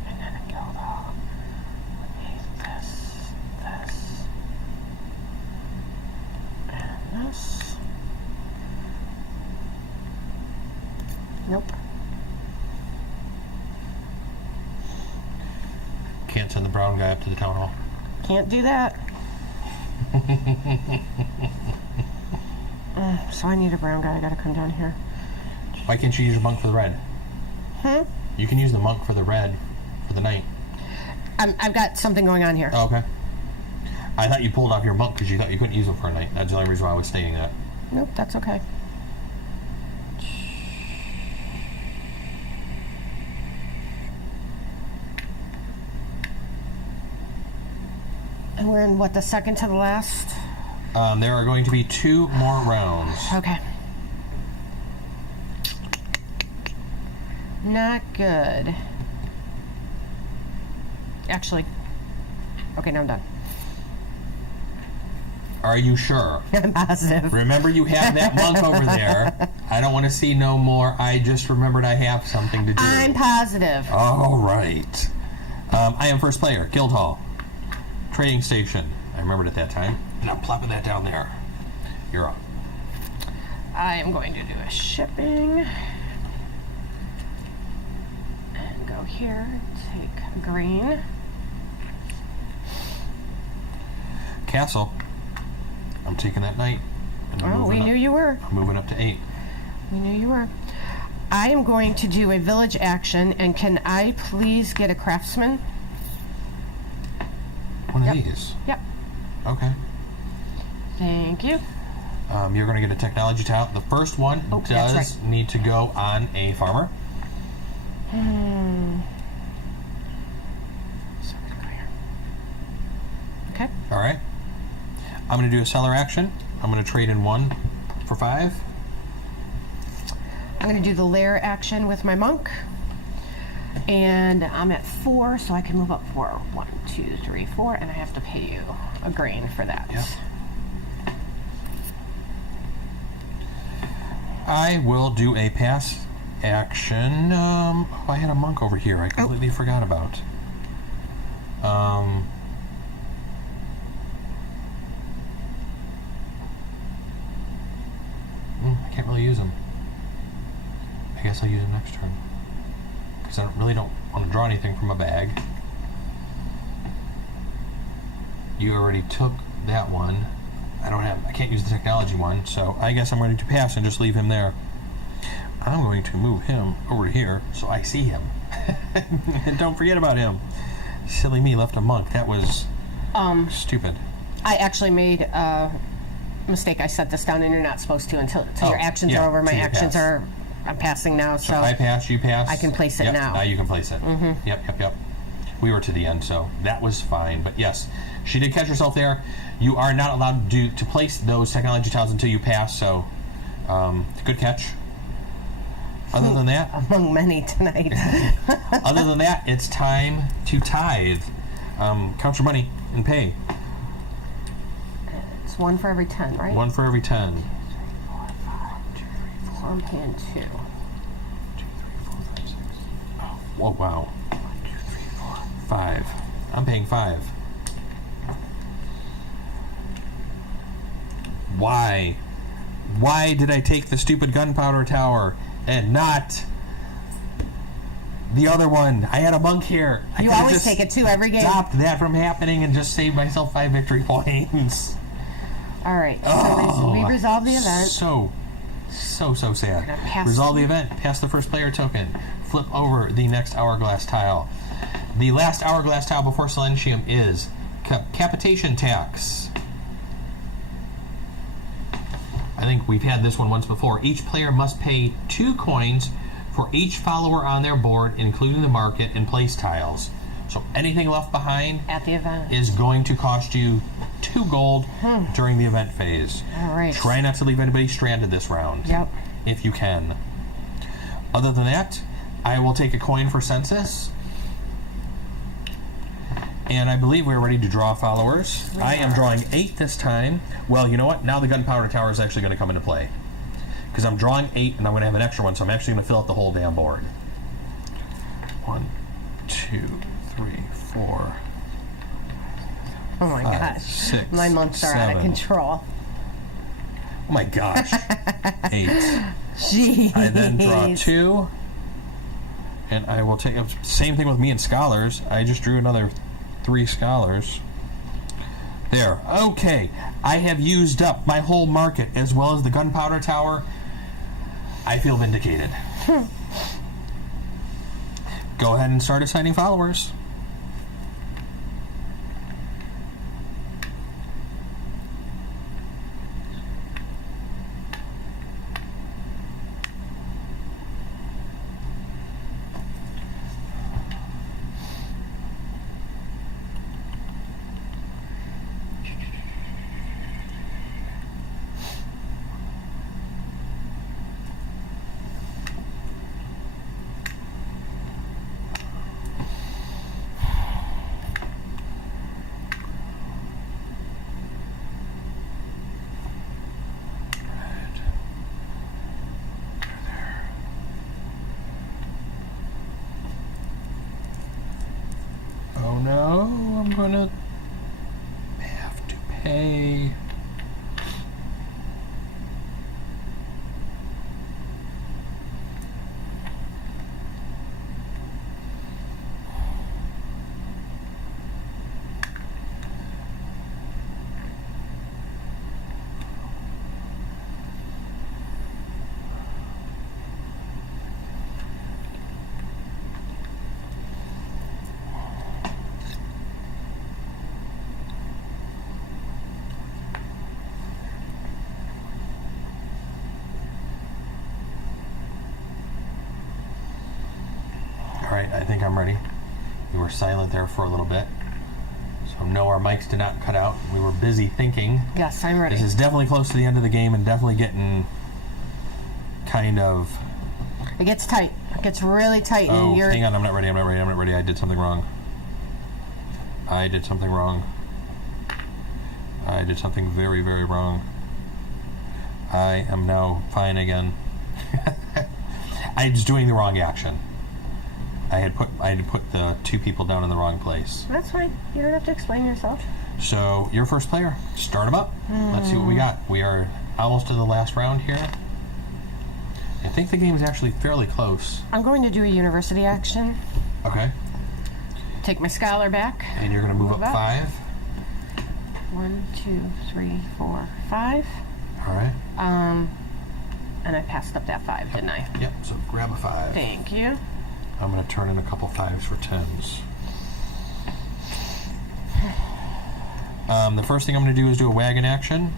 And then a guild hall. This. And this. Nope. Can't send the brown guy up to the town hall. Can't do that. So I need a brown guy. I gotta come down here. Why can't you use your monk for the red? You can use the monk for the red for the night. I've got something going on here. Oh, okay. I thought you pulled off your monk because you thought you couldn't use him for a night. That's the only reason why I was stating that. Nope, that's okay. And we're in, what, the second to the last? There are going to be 2 more rounds. Okay. Not good. Actually. Okay, now I'm done. Are you sure? I'm positive. Remember you have that monk over there. I don't want to see no more. I just remembered I have something to do. I'm positive. All right. I am first player. Guild Hall. Trading station. I remembered at that time. And I'm plopping that down there. You're up. I am going to do a shipping. And go here. Take green. Castle. I'm taking that knight. And I'm Oh, we moving knew up. you were. I'm moving up to 8. We knew you were. I am going to do a village action, and can I please get a craftsman? One of these. Yep. Okay. Thank you. You're going to get a technology tile. The first one that's does right. need to go on a farmer. So I'm gonna go here. Okay. All right. I'm going to do a seller action. I'm going to trade in 1 for 5. I'm going to do the lair action with my monk. And I'm at 4, so I can move up 4. 1, 2, 3, 4, and I have to pay you a grain for that. Yep. I will do a pass action. I had a monk over here. I completely forgot about. I can't really use him. I guess I'll use him next turn. Because I really don't want to draw anything from a bag. You already took that one. I can't use the technology one, so I guess I'm ready to pass and just leave him there. I'm going to move him over to here so I see him. And don't forget about him. Silly me, left a monk. That was stupid. I actually made a mistake. I set this down and you're not supposed to until your actions are over. My actions are, I'm passing now, so I pass, you pass. I can place it now. Now you can place it. Mm-hmm. Yep. We were to the end, so that was fine. But yes, she did catch herself there. You are not allowed to place those technology tiles until you pass, so good catch. Other than that, among many tonight. Other than that, it's time to tithe. Count your money and pay. It's 1 for every 10, right? 1 for every 10. 2, 3, 4, 5. 2, 3, 4. I'm paying 2. 2, 3, 4, 5, 6. Oh, wow. 1, 2, 3, 4. 5. I'm paying 5. Why? Why did I take the stupid gunpowder tower and not the other one? I had a monk here. You always take it too every game. Stopped that from happening and just saved myself 5 victory points. All right. So we resolve the event. So sad. Resolve the event. Pass the first player token. Flip over the next hourglass tile. The last hourglass tile before Silentium is capitation tax. I think we've had this one once before. Each player must pay 2 coins for each follower on their board, including the market and place tiles. So anything left behind at the event is going to cost you 2 gold during the event phase. All right. Try not to leave anybody stranded this round. Yep. If you can. Other than that, I will take a coin for census. And I believe we're ready to draw followers. I am drawing 8 this time. Well, you know what? Now the gunpowder tower is actually going to come into play. Because I'm drawing 8 and I'm going to have an extra one, so I'm actually going to fill out the whole damn board. 1, 2, 3, 4. Oh my 5, gosh. 6, my months are 7. out of control. Oh my gosh. 8. Jeez. I then draw 2. And I will take... Same thing with me and scholars. I just drew another 3 scholars. There. Okay. I have used up my whole market as well as the gunpowder tower. I feel vindicated. Go ahead and start assigning followers. Oh no, I'm gonna have to pay. Alright, I think I'm ready. We were silent there for a little bit. So no, our mics did not cut out. We were busy thinking. Yes, I'm ready. This is definitely close to the end of the game and definitely getting kind of It gets tight. It gets really tight. Oh, and you're, hang on. I'm not ready. I did something wrong. I did something very, very wrong. I am now fine again. I was doing the wrong action. I had to put the 2 people down in the wrong place. That's fine. You don't have to explain yourself. So, your first player. Start them up. Let's see what we got. We are almost to the last round here. I think the game is actually fairly close. I'm going to do a university action. Okay. Take my scholar back. And you're going to move up 5. 1, 2, 3, 4, 5. All right. And I passed up that 5, didn't I? Yep, so grab a 5. Thank you. I'm going to turn in a couple 5s for 10s. The first thing I'm going to do is do a wagon action.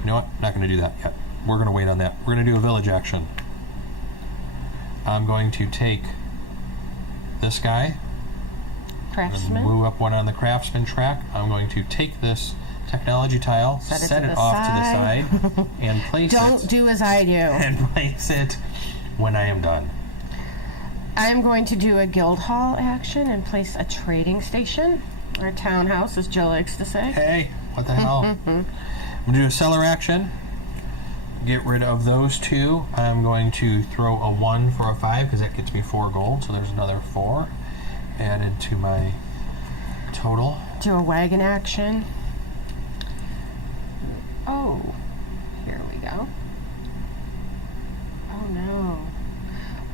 You know what? Not going to do that yet. We're going to wait on that. We're going to do a village action. I'm going to take this guy. Craftsman. Move up 1 on the craftsman track. I'm going to take this technology tile, set it off to the side, and place it. Don't do as I do. And place it when I am done. I am going to do a guild hall action and place a trading station, or a townhouse, as Jill likes to say. Hey, what the hell? I'm going to do a seller action. Get rid of those 2. I'm going to throw a 1 for a 5 because that gets me 4 gold. So there's another 4 added to my total. Do a wagon action. Oh, here we go. Oh no.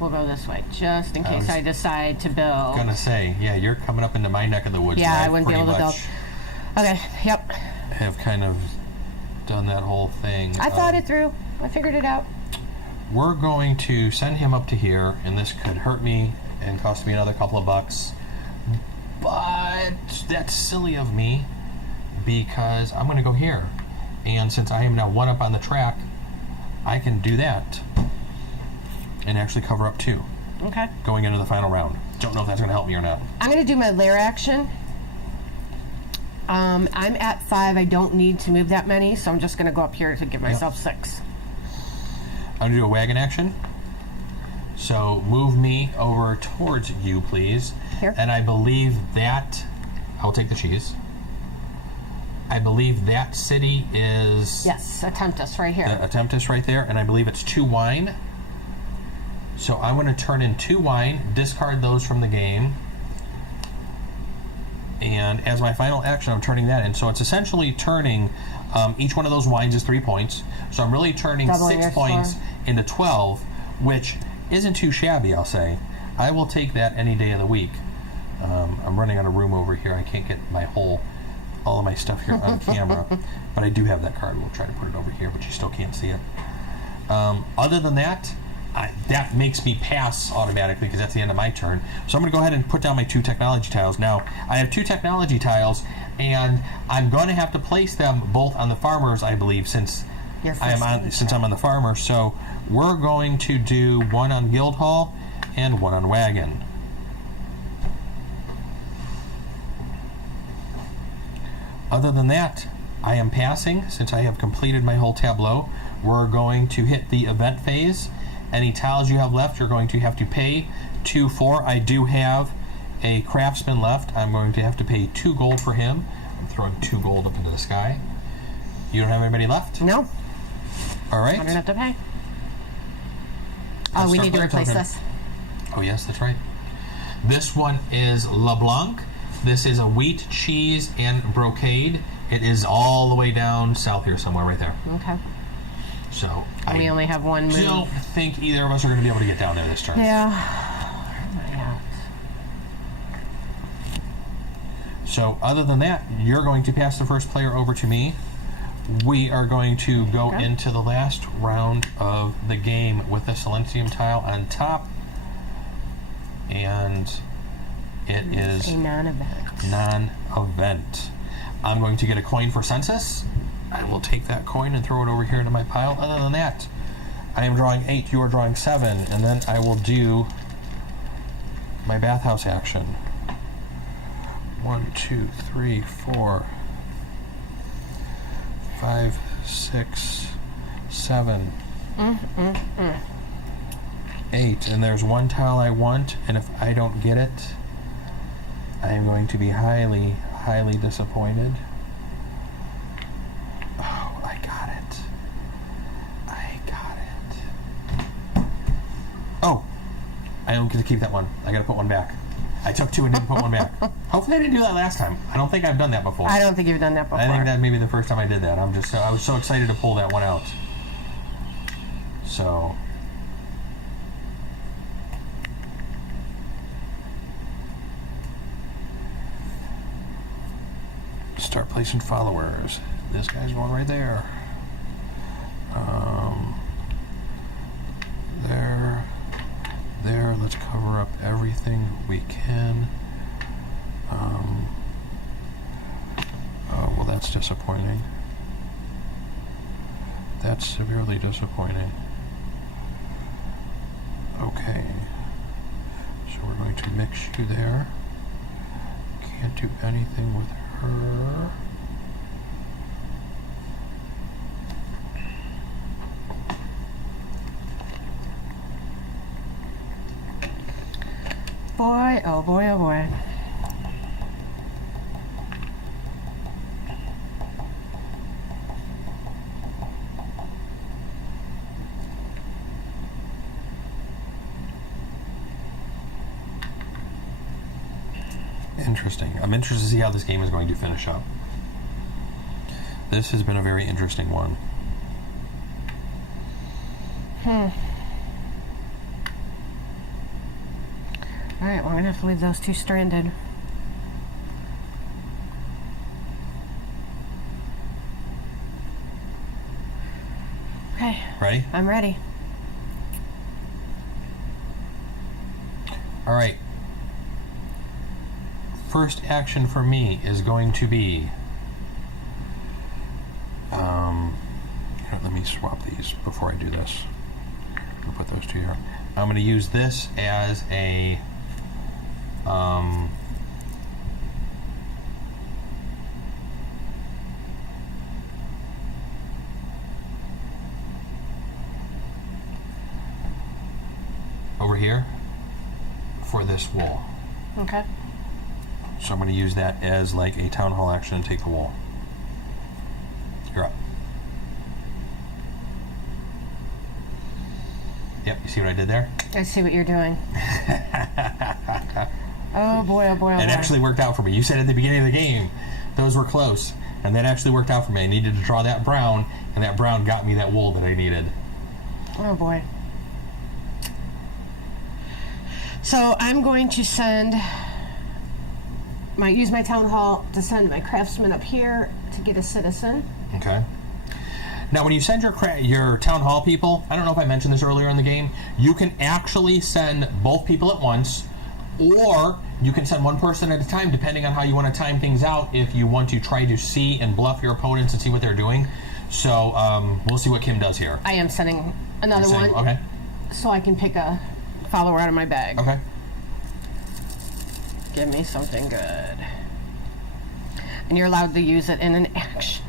We'll go this way, just in case I decide to build. Gonna say, yeah, you're coming up into my neck of the woods. Yeah, I wouldn't be able to build. Okay, yep. Have kind of done that whole thing. I thought it through. I figured it out. We're going to send him up to here, and this could hurt me and cost me another couple of bucks. But that's silly of me because I'm going to go here. And since I am now 1 up on the track, I can do that and actually cover up 2. Okay. Going into the final round. Don't know if that's going to help me or not. I'm going to do my lair action. I'm at 5. I don't need to move that many, so I'm just going to go up here to give myself 6. I'm going to do a wagon action. So move me over towards you, please. Here. And I believe that... I will take the cheese. I believe that city is... Yes, Attemptus right here. Attemptus right there, and I believe it's 2 wine. So I'm going to turn in 2 wine, discard those from the game. And as my final action, I'm turning that in. So it's essentially turning... each one of those wines is 3 points. So I'm really turning Doubling 6 points into 12, which isn't too shabby, I'll say. I will take that any day of the week. I'm running out of room over here. I can't get all of my stuff here on camera, but I do have that card. We'll try to put it over here, but you still can't see it. Other than that, that makes me pass automatically because that's the end of my turn. So I'm going to go ahead and put down my 2 technology tiles. Now, I have 2 technology tiles, and I'm going to have to place them both on the farmers, I believe, since I'm on the farmer. So we're going to do 1 on Guild Hall and 1 on Wagon. Other than that, I am passing since I have completed my whole tableau. We're going to hit the event phase. Any tiles you have left, you're going to have to pay 2 for. I do have a craftsman left. I'm going to have to pay 2 gold for him. I'm throwing 2 gold up into the sky. You don't have anybody left? No. All right. I don't have to pay. Oh, we need to replace this. Oh, yes, that's right. This one is LeBlanc. This is a wheat, cheese, and brocade. It is all the way down south here somewhere, right there. Okay. So we only have 1 move. I don't think either of us are going to be able to get down there this turn. Yeah. So other than that, you're going to pass the first player over to me. We are going to go into the last round of the game with the Silentium tile on top. And it is a non-event. Non-event. I'm going to get a coin for census. I will take that coin and throw it over here into my pile. Other than that, I am drawing 8, you are drawing 7, and then I will do my bathhouse action. 1, 2, 3, 4, 5, 6, 7. 8, and there's one tile I want, and if I don't get it, I am going to be highly, highly disappointed. Oh, I got it. I got it. Oh, I don't get to keep that one. I gotta put one back. I took 2 and didn't put one back. Hopefully I didn't do that last time. I don't think I've done that before. I don't think you've done that before. I think that may be the first time I did that. I was so excited to pull that one out. So... start placing followers. This guy's going right there. There. Let's cover up everything we can. Oh, well, that's disappointing. That's severely disappointing. Okay. So we're going to mix you there. Can't do anything with her. Boy, oh boy, oh boy. Interesting. I'm interested to see how this game is going to finish up. This has been a very interesting one. Alright, well, I'm going to have to leave those 2 stranded. Okay. Ready? I'm ready. Alright. First action for me is going to be... let me swap these before I do this. I'll put those 2 here. I'm going to use this as a... over here for this wall. Okay. So I'm going to use that as like a town hall action and take the wall. You're up. Yep, you see what I did there? I see what you're doing. Oh boy, oh boy, oh boy. It actually worked out for me. You said at the beginning of the game, those were close. And that actually worked out for me. I needed to draw that brown, and that brown got me that wool that I needed. Oh boy. So I'm going to use my town hall to send my craftsman up here to get a citizen. Okay. Now, when you send your town hall people, I don't know if I mentioned this earlier in the game, you can actually send both people at once, or you can send one person at a time, depending on how you want to time things out, if you want to try to see and bluff your opponents and see what they're doing. So, we'll see what Kim does here. I am sending another one. Okay. So I can pick a follower out of my bag. Okay. Give me something good. And you're allowed to use it in an action.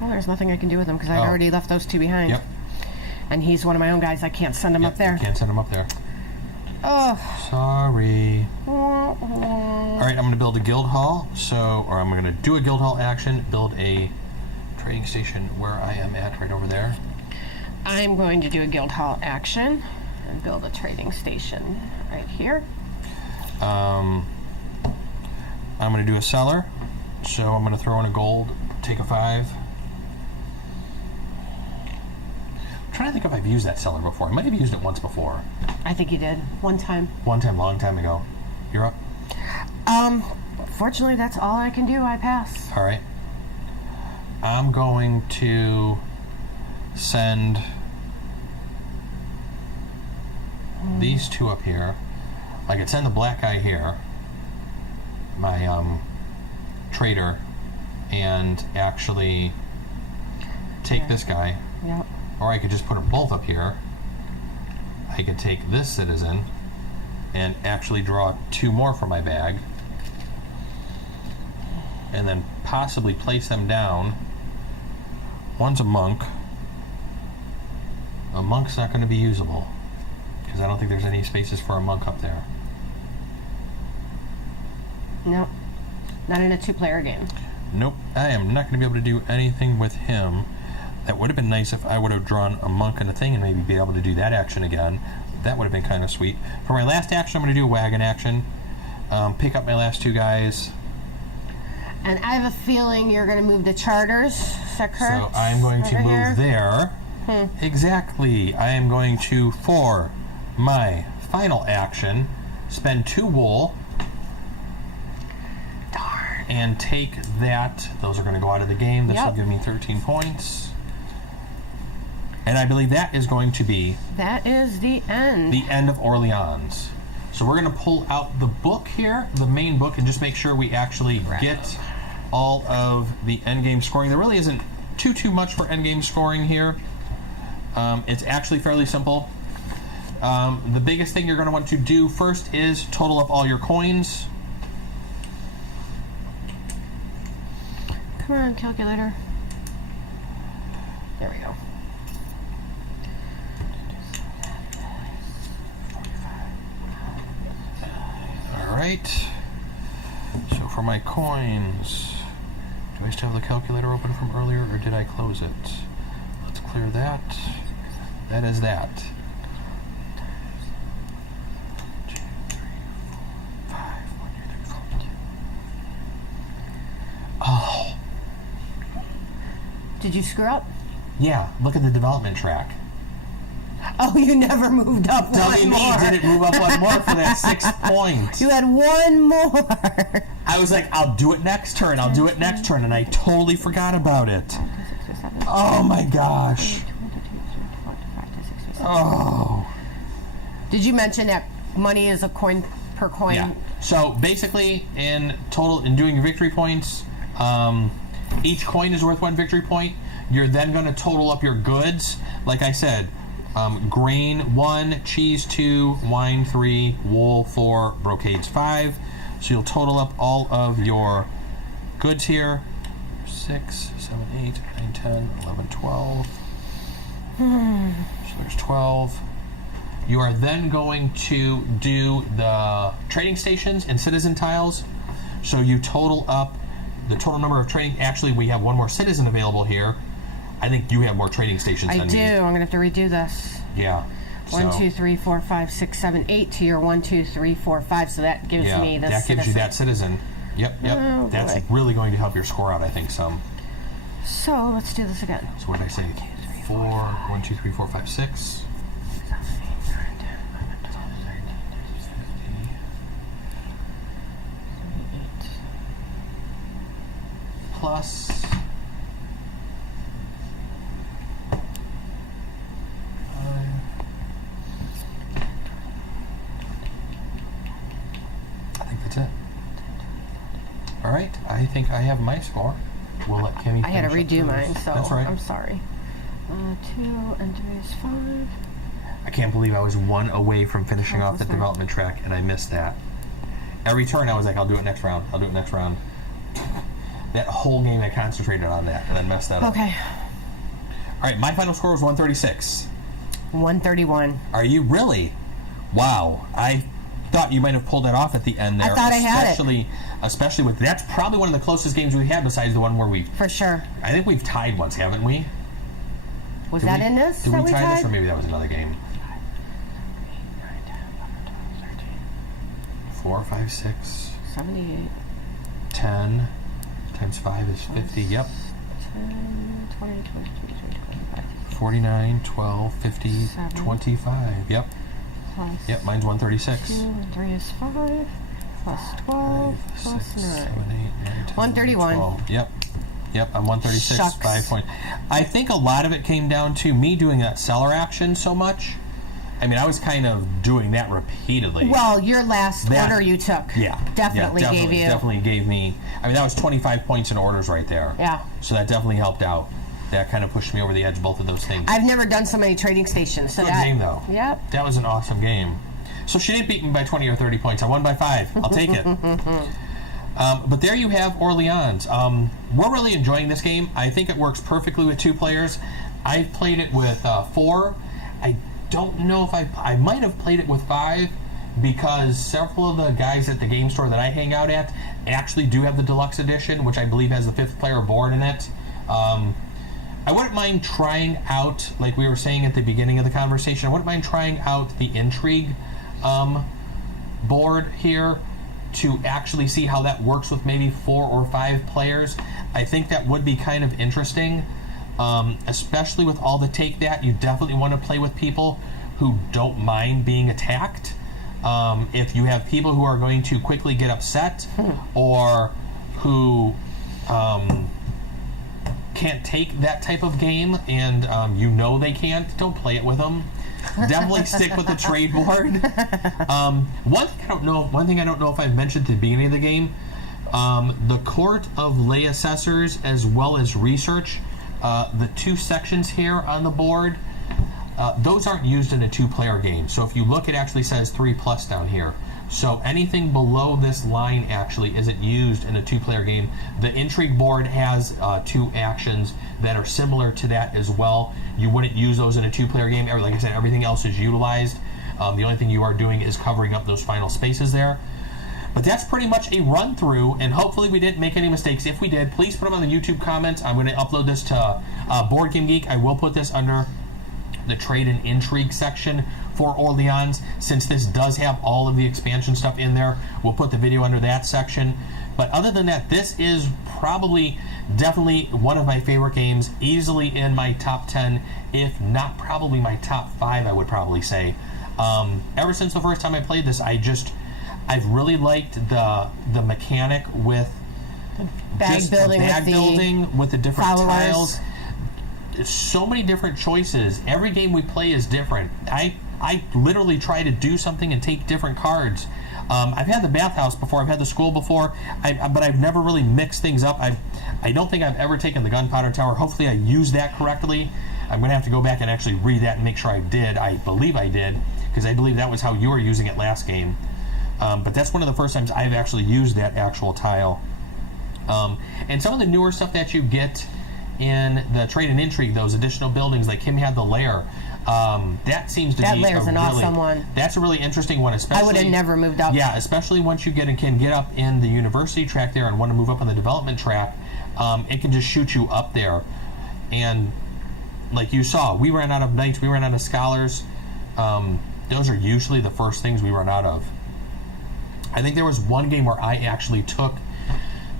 Well, there's nothing I can do with him because I already left those 2 behind. Yep. And he's one of my own guys. I can't send him up there. Can't send him up there. Oh. Sorry. All right, I'm going to build a guild hall. I'm going to do a guild hall action, build a trading station where I am at, right over there. I'm going to do a guild hall action and build a trading station right here. I'm going to do a cellar. So I'm going to throw in a gold, take a 5. I'm trying to think if I've used that cellar before. I might have used it once before. I think you did. One time. One time, long time ago. You're up? Fortunately, that's all I can do. I pass. All right. I'm going to send these 2 up here. I could send the black guy here, my trader, and actually take this guy. Yep. Or I could just put them both up here. I could take this citizen and actually draw 2 more from my bag. and then possibly place them down. One's a monk. A monk's not going to be usable because I don't think there's any spaces for a monk up there. Nope. Not in a 2-player game. Nope. I am not going to be able to do anything with him. That would have been nice if I would have drawn a monk and a thing and maybe be able to do that action again. That would have been kind of sweet. For my last action, I'm going to do a wagon action. Pick up my last 2 guys. And I have a feeling you're going to move the charters. Is that correct? So I'm going to Over move here? there. Exactly. I am going to, for my final action, spend 2 wool. Darn. And take that. Those are going to go out of the game. This will give me 13 points. And I believe that is going to be... That is the end. The end of Orleans. So we're going to pull out the book here, the main book, and just make sure we actually get all of the endgame scoring. There really isn't too much for endgame scoring here. It's actually fairly simple. The biggest thing you're going to want to do first is total up all your coins. Come on, calculator. There we go. Alright. So for my coins, do I still have the calculator open from earlier, or did I close it? Let's clear that. That is that. 2, 3, 4, 5, 1, 2, 3, 4. Oh. Did you screw up? Yeah, look at the development track. Oh, you never moved up one more. Didn't move up one more for that 6th point. You had 1 more. I was like, I'll do it next turn, I'll do it next turn, and I totally forgot about it. Oh my gosh. Oh. Did you mention that money is a coin per coin? Yeah. So basically, in total, in doing your victory points, each coin is worth 1 victory point. You're then going to total up your goods. Like I said, grain 1, cheese 2, wine 3, wool 4, brocades 5. So you'll total up all of your goods here. 6, 7, 8, 9, 10, 11, 12. So there's 12. You are then going to do the trading stations and citizen tiles. So you total up the total number of trading. Actually, we have 1 more citizen available here. I think you have more trading stations than me. I do. I'm going to have to redo this. Yeah. 1, 2, 3, 4, 5, 6, 7, 8 to your 1, 2, 3, 4, 5. So that gives me this. That gives you that citizen. Yep. Oh, that's boy. really going to help your score out, I think, some. So let's do this again. So what did I say? 4, 1, 2, 3, 4, 5, 6. Plus I think that's it. All right, I think I have my score. We'll let Kimmy. I had to finish up redo hers. mine, so That's right. I'm sorry. 2 and 3 is 5. I can't believe I was 1 away from finishing off the development track, and I missed that. Every turn, I was like, I'll do it next round. I'll do it next round. That whole game, I concentrated on that, and then messed that up. Okay. All right, my final score was 136. 131. Are you really? Wow. I thought you might have pulled that off at the end there. I thought I had it. Especially with, that's probably one of the closest games we've had besides the one where we, For sure. I think we've tied once, haven't we? Was that in this? Did that we we tie tied? this, or maybe that was another game? 4, 5, 6. 78. 10 times 5 is 50. Yep. 10, 20, 22, 25. 49, 12, 50, 7. 25. Yep. Plus Yep, mine's 136. 2 and 3 is 5. Plus 12. 5, Plus 6, 9. 7, 8, 9, 10, 131. 12. Yep. Yep, I'm 136, Shucks. 5 points. I think a lot of it came down to me doing that seller action so much. I mean, I was kind of doing that repeatedly. Well, your last order you took. Yeah. Definitely gave you. Definitely gave me. I mean, that was 25 points in orders right there. Yeah. So that definitely helped out. That kind of pushed me over the edge, both of those things. I've never done so many trading stations. So Good that, game, though. Yep. That was an awesome game. So she didn't beat me by 20 or 30 points. I won by 5. I'll take it. But there you have Orleans. We're really enjoying this game. I think it works perfectly with 2 players. I've played it with 4. I don't know if I might have played it with 5 because several of the guys at the game store that I hang out at actually do have the deluxe edition, which I believe has the 5th player board in it. I wouldn't mind trying out, like we were saying at the beginning of the conversation, I wouldn't mind trying out the Intrigue board here to actually see how that works with maybe 4 or 5 players. I think that would be kind of interesting, especially with all the take that. You definitely want to play with people who don't mind being attacked. If you have people who are going to quickly get upset or who can't take that type of game and you know they can't, don't play it with them. Definitely stick with the trade board. One thing I don't know if I've mentioned at the beginning of the game, the Court of Lay Assessors as well as Research, the 2 sections here on the board, those aren't used in a 2-player game. So if you look, it actually says 3+ down here. So anything below this line actually isn't used in a 2-player game. The Intrigue board has 2 actions that are similar to that as well. You wouldn't use those in a 2-player game. Like I said, everything else is utilized. The only thing you are doing is covering up those final spaces there. But that's pretty much a run through, and hopefully we didn't make any mistakes. If we did, please put them on the YouTube comments. I'm going to upload this to Board Game Geek. I will put this under the Trade and Intrigue section for Orleans, since this does have all of the expansion stuff in there. We'll put the video under that section. But other than that, this is definitely one of my favorite games, easily in my top 10, if not probably my top 5, I would probably say. Ever since the first time I played this, I've really liked the mechanic with bag building with the different followers. tiles. So many different choices. Every game we play is different. I literally try to do something and take different cards. I've had the bathhouse before. I've had the school before. But I've never really mixed things up. I don't think I've ever taken the gunpowder tower. Hopefully I used that correctly. I'm going to have to go back and actually read that and make sure I did. I believe I did, because I believe that was how you were using it last game. But that's one of the first times I've actually used that actual tile. And some of the newer stuff that you get in the Trade and Intrigue, those additional buildings, like Kim had the lair. That seems to be layer's an awesome one. That's a really interesting one, especially. I would have never moved up. Yeah, especially once you can get up in the university track there and want to move up on the development track, it can just shoot you up there. And like you saw, we ran out of knights, we ran out of scholars. Those are usually the first things we run out of. I think there was one game where I actually took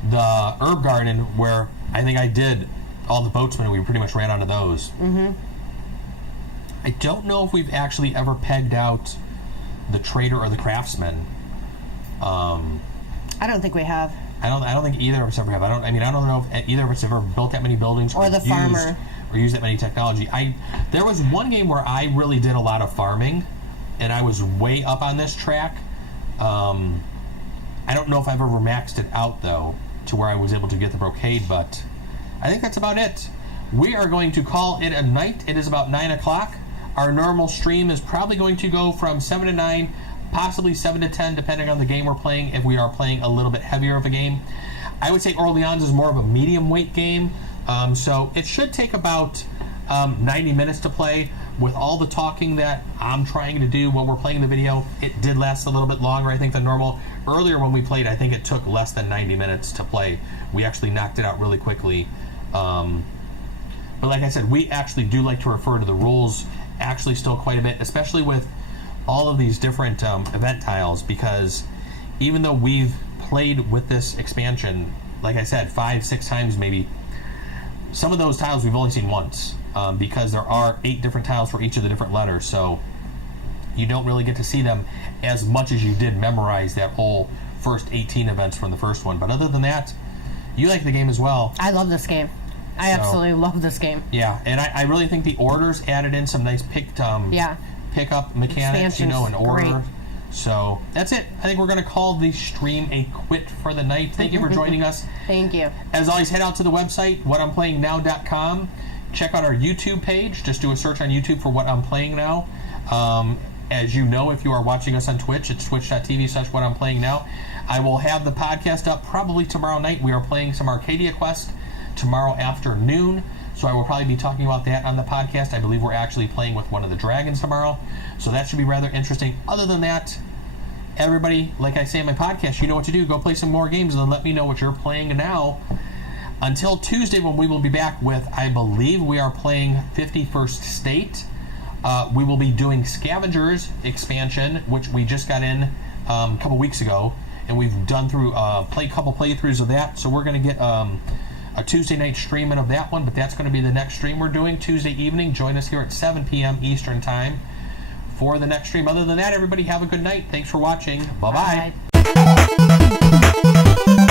the herb garden, where I think I did all the boatsmen, and we pretty much ran out of those. Mm-hmm. I don't know if we've actually ever pegged out the trader or the craftsman. I don't think we have. I don't think either of us ever have. I don't know if either of us ever built that many buildings or the farmer, or used that many technology. There was one game where I really did a lot of farming, and I was way up on this track. I don't know if I've ever maxed it out though, to where I was able to get the brocade, but I think that's about it. We are going to call it a night. It is about 9 o'clock. Our normal stream is probably going to go from 7 to 9, possibly 7 to 10, depending on the game we're playing, if we are playing a little bit heavier of a game. I would say Orleans is more of a medium weight game, so it should take about 90 minutes to play. With all the talking that I'm trying to do while we're playing the video, it did last a little bit longer, I think, than normal. Earlier when we played, I think it took less than 90 minutes to play. We actually knocked it out really quickly. But like I said, we actually do like to refer to the rules actually still quite a bit, especially with all of these different event tiles, because even though we've played with this expansion, like I said, 5-6 times maybe, some of those tiles we've only seen once, because there are 8 different tiles for each of the different letters, so you don't really get to see them as much as you did memorize that whole first 18 events from the first one. But other than that, you like the game as well. I love this game. I absolutely love this game. Yeah, and I really think the orders added in some nice pickup mechanics, in order. Great. So that's it. I think we're going to call the stream a quit for the night. Thank you for joining us. Thank you. As always, head out to the website, whatimplayingnow.com. Check out our YouTube page. Just do a search on YouTube for What I'm Playing Now. as you know, if you are watching us on Twitch, it's twitch.tv/what I'm playing now. I will have the podcast up probably tomorrow night. We are playing some Arcadia Quest tomorrow afternoon, so I will probably be talking about that on the podcast. I believe we're actually playing with one of the dragons tomorrow, so that should be rather interesting. Other than that, everybody, like I say in my podcast, you know what to do. Go play some more games and then let me know what you're playing now. Until Tuesday, when we will be back with, I believe we are playing 51st State. We will be doing Scavengers expansion, which we just got in a couple weeks ago, and we've done through couple playthroughs of that. So we're going to get a Tuesday night streaming of that one, but that's going to be the next stream we're doing Tuesday evening. Join us here at 7 p.m. Eastern Time for the next stream. Other than that, everybody have a good night. Thanks for watching. Bye-bye. Bye.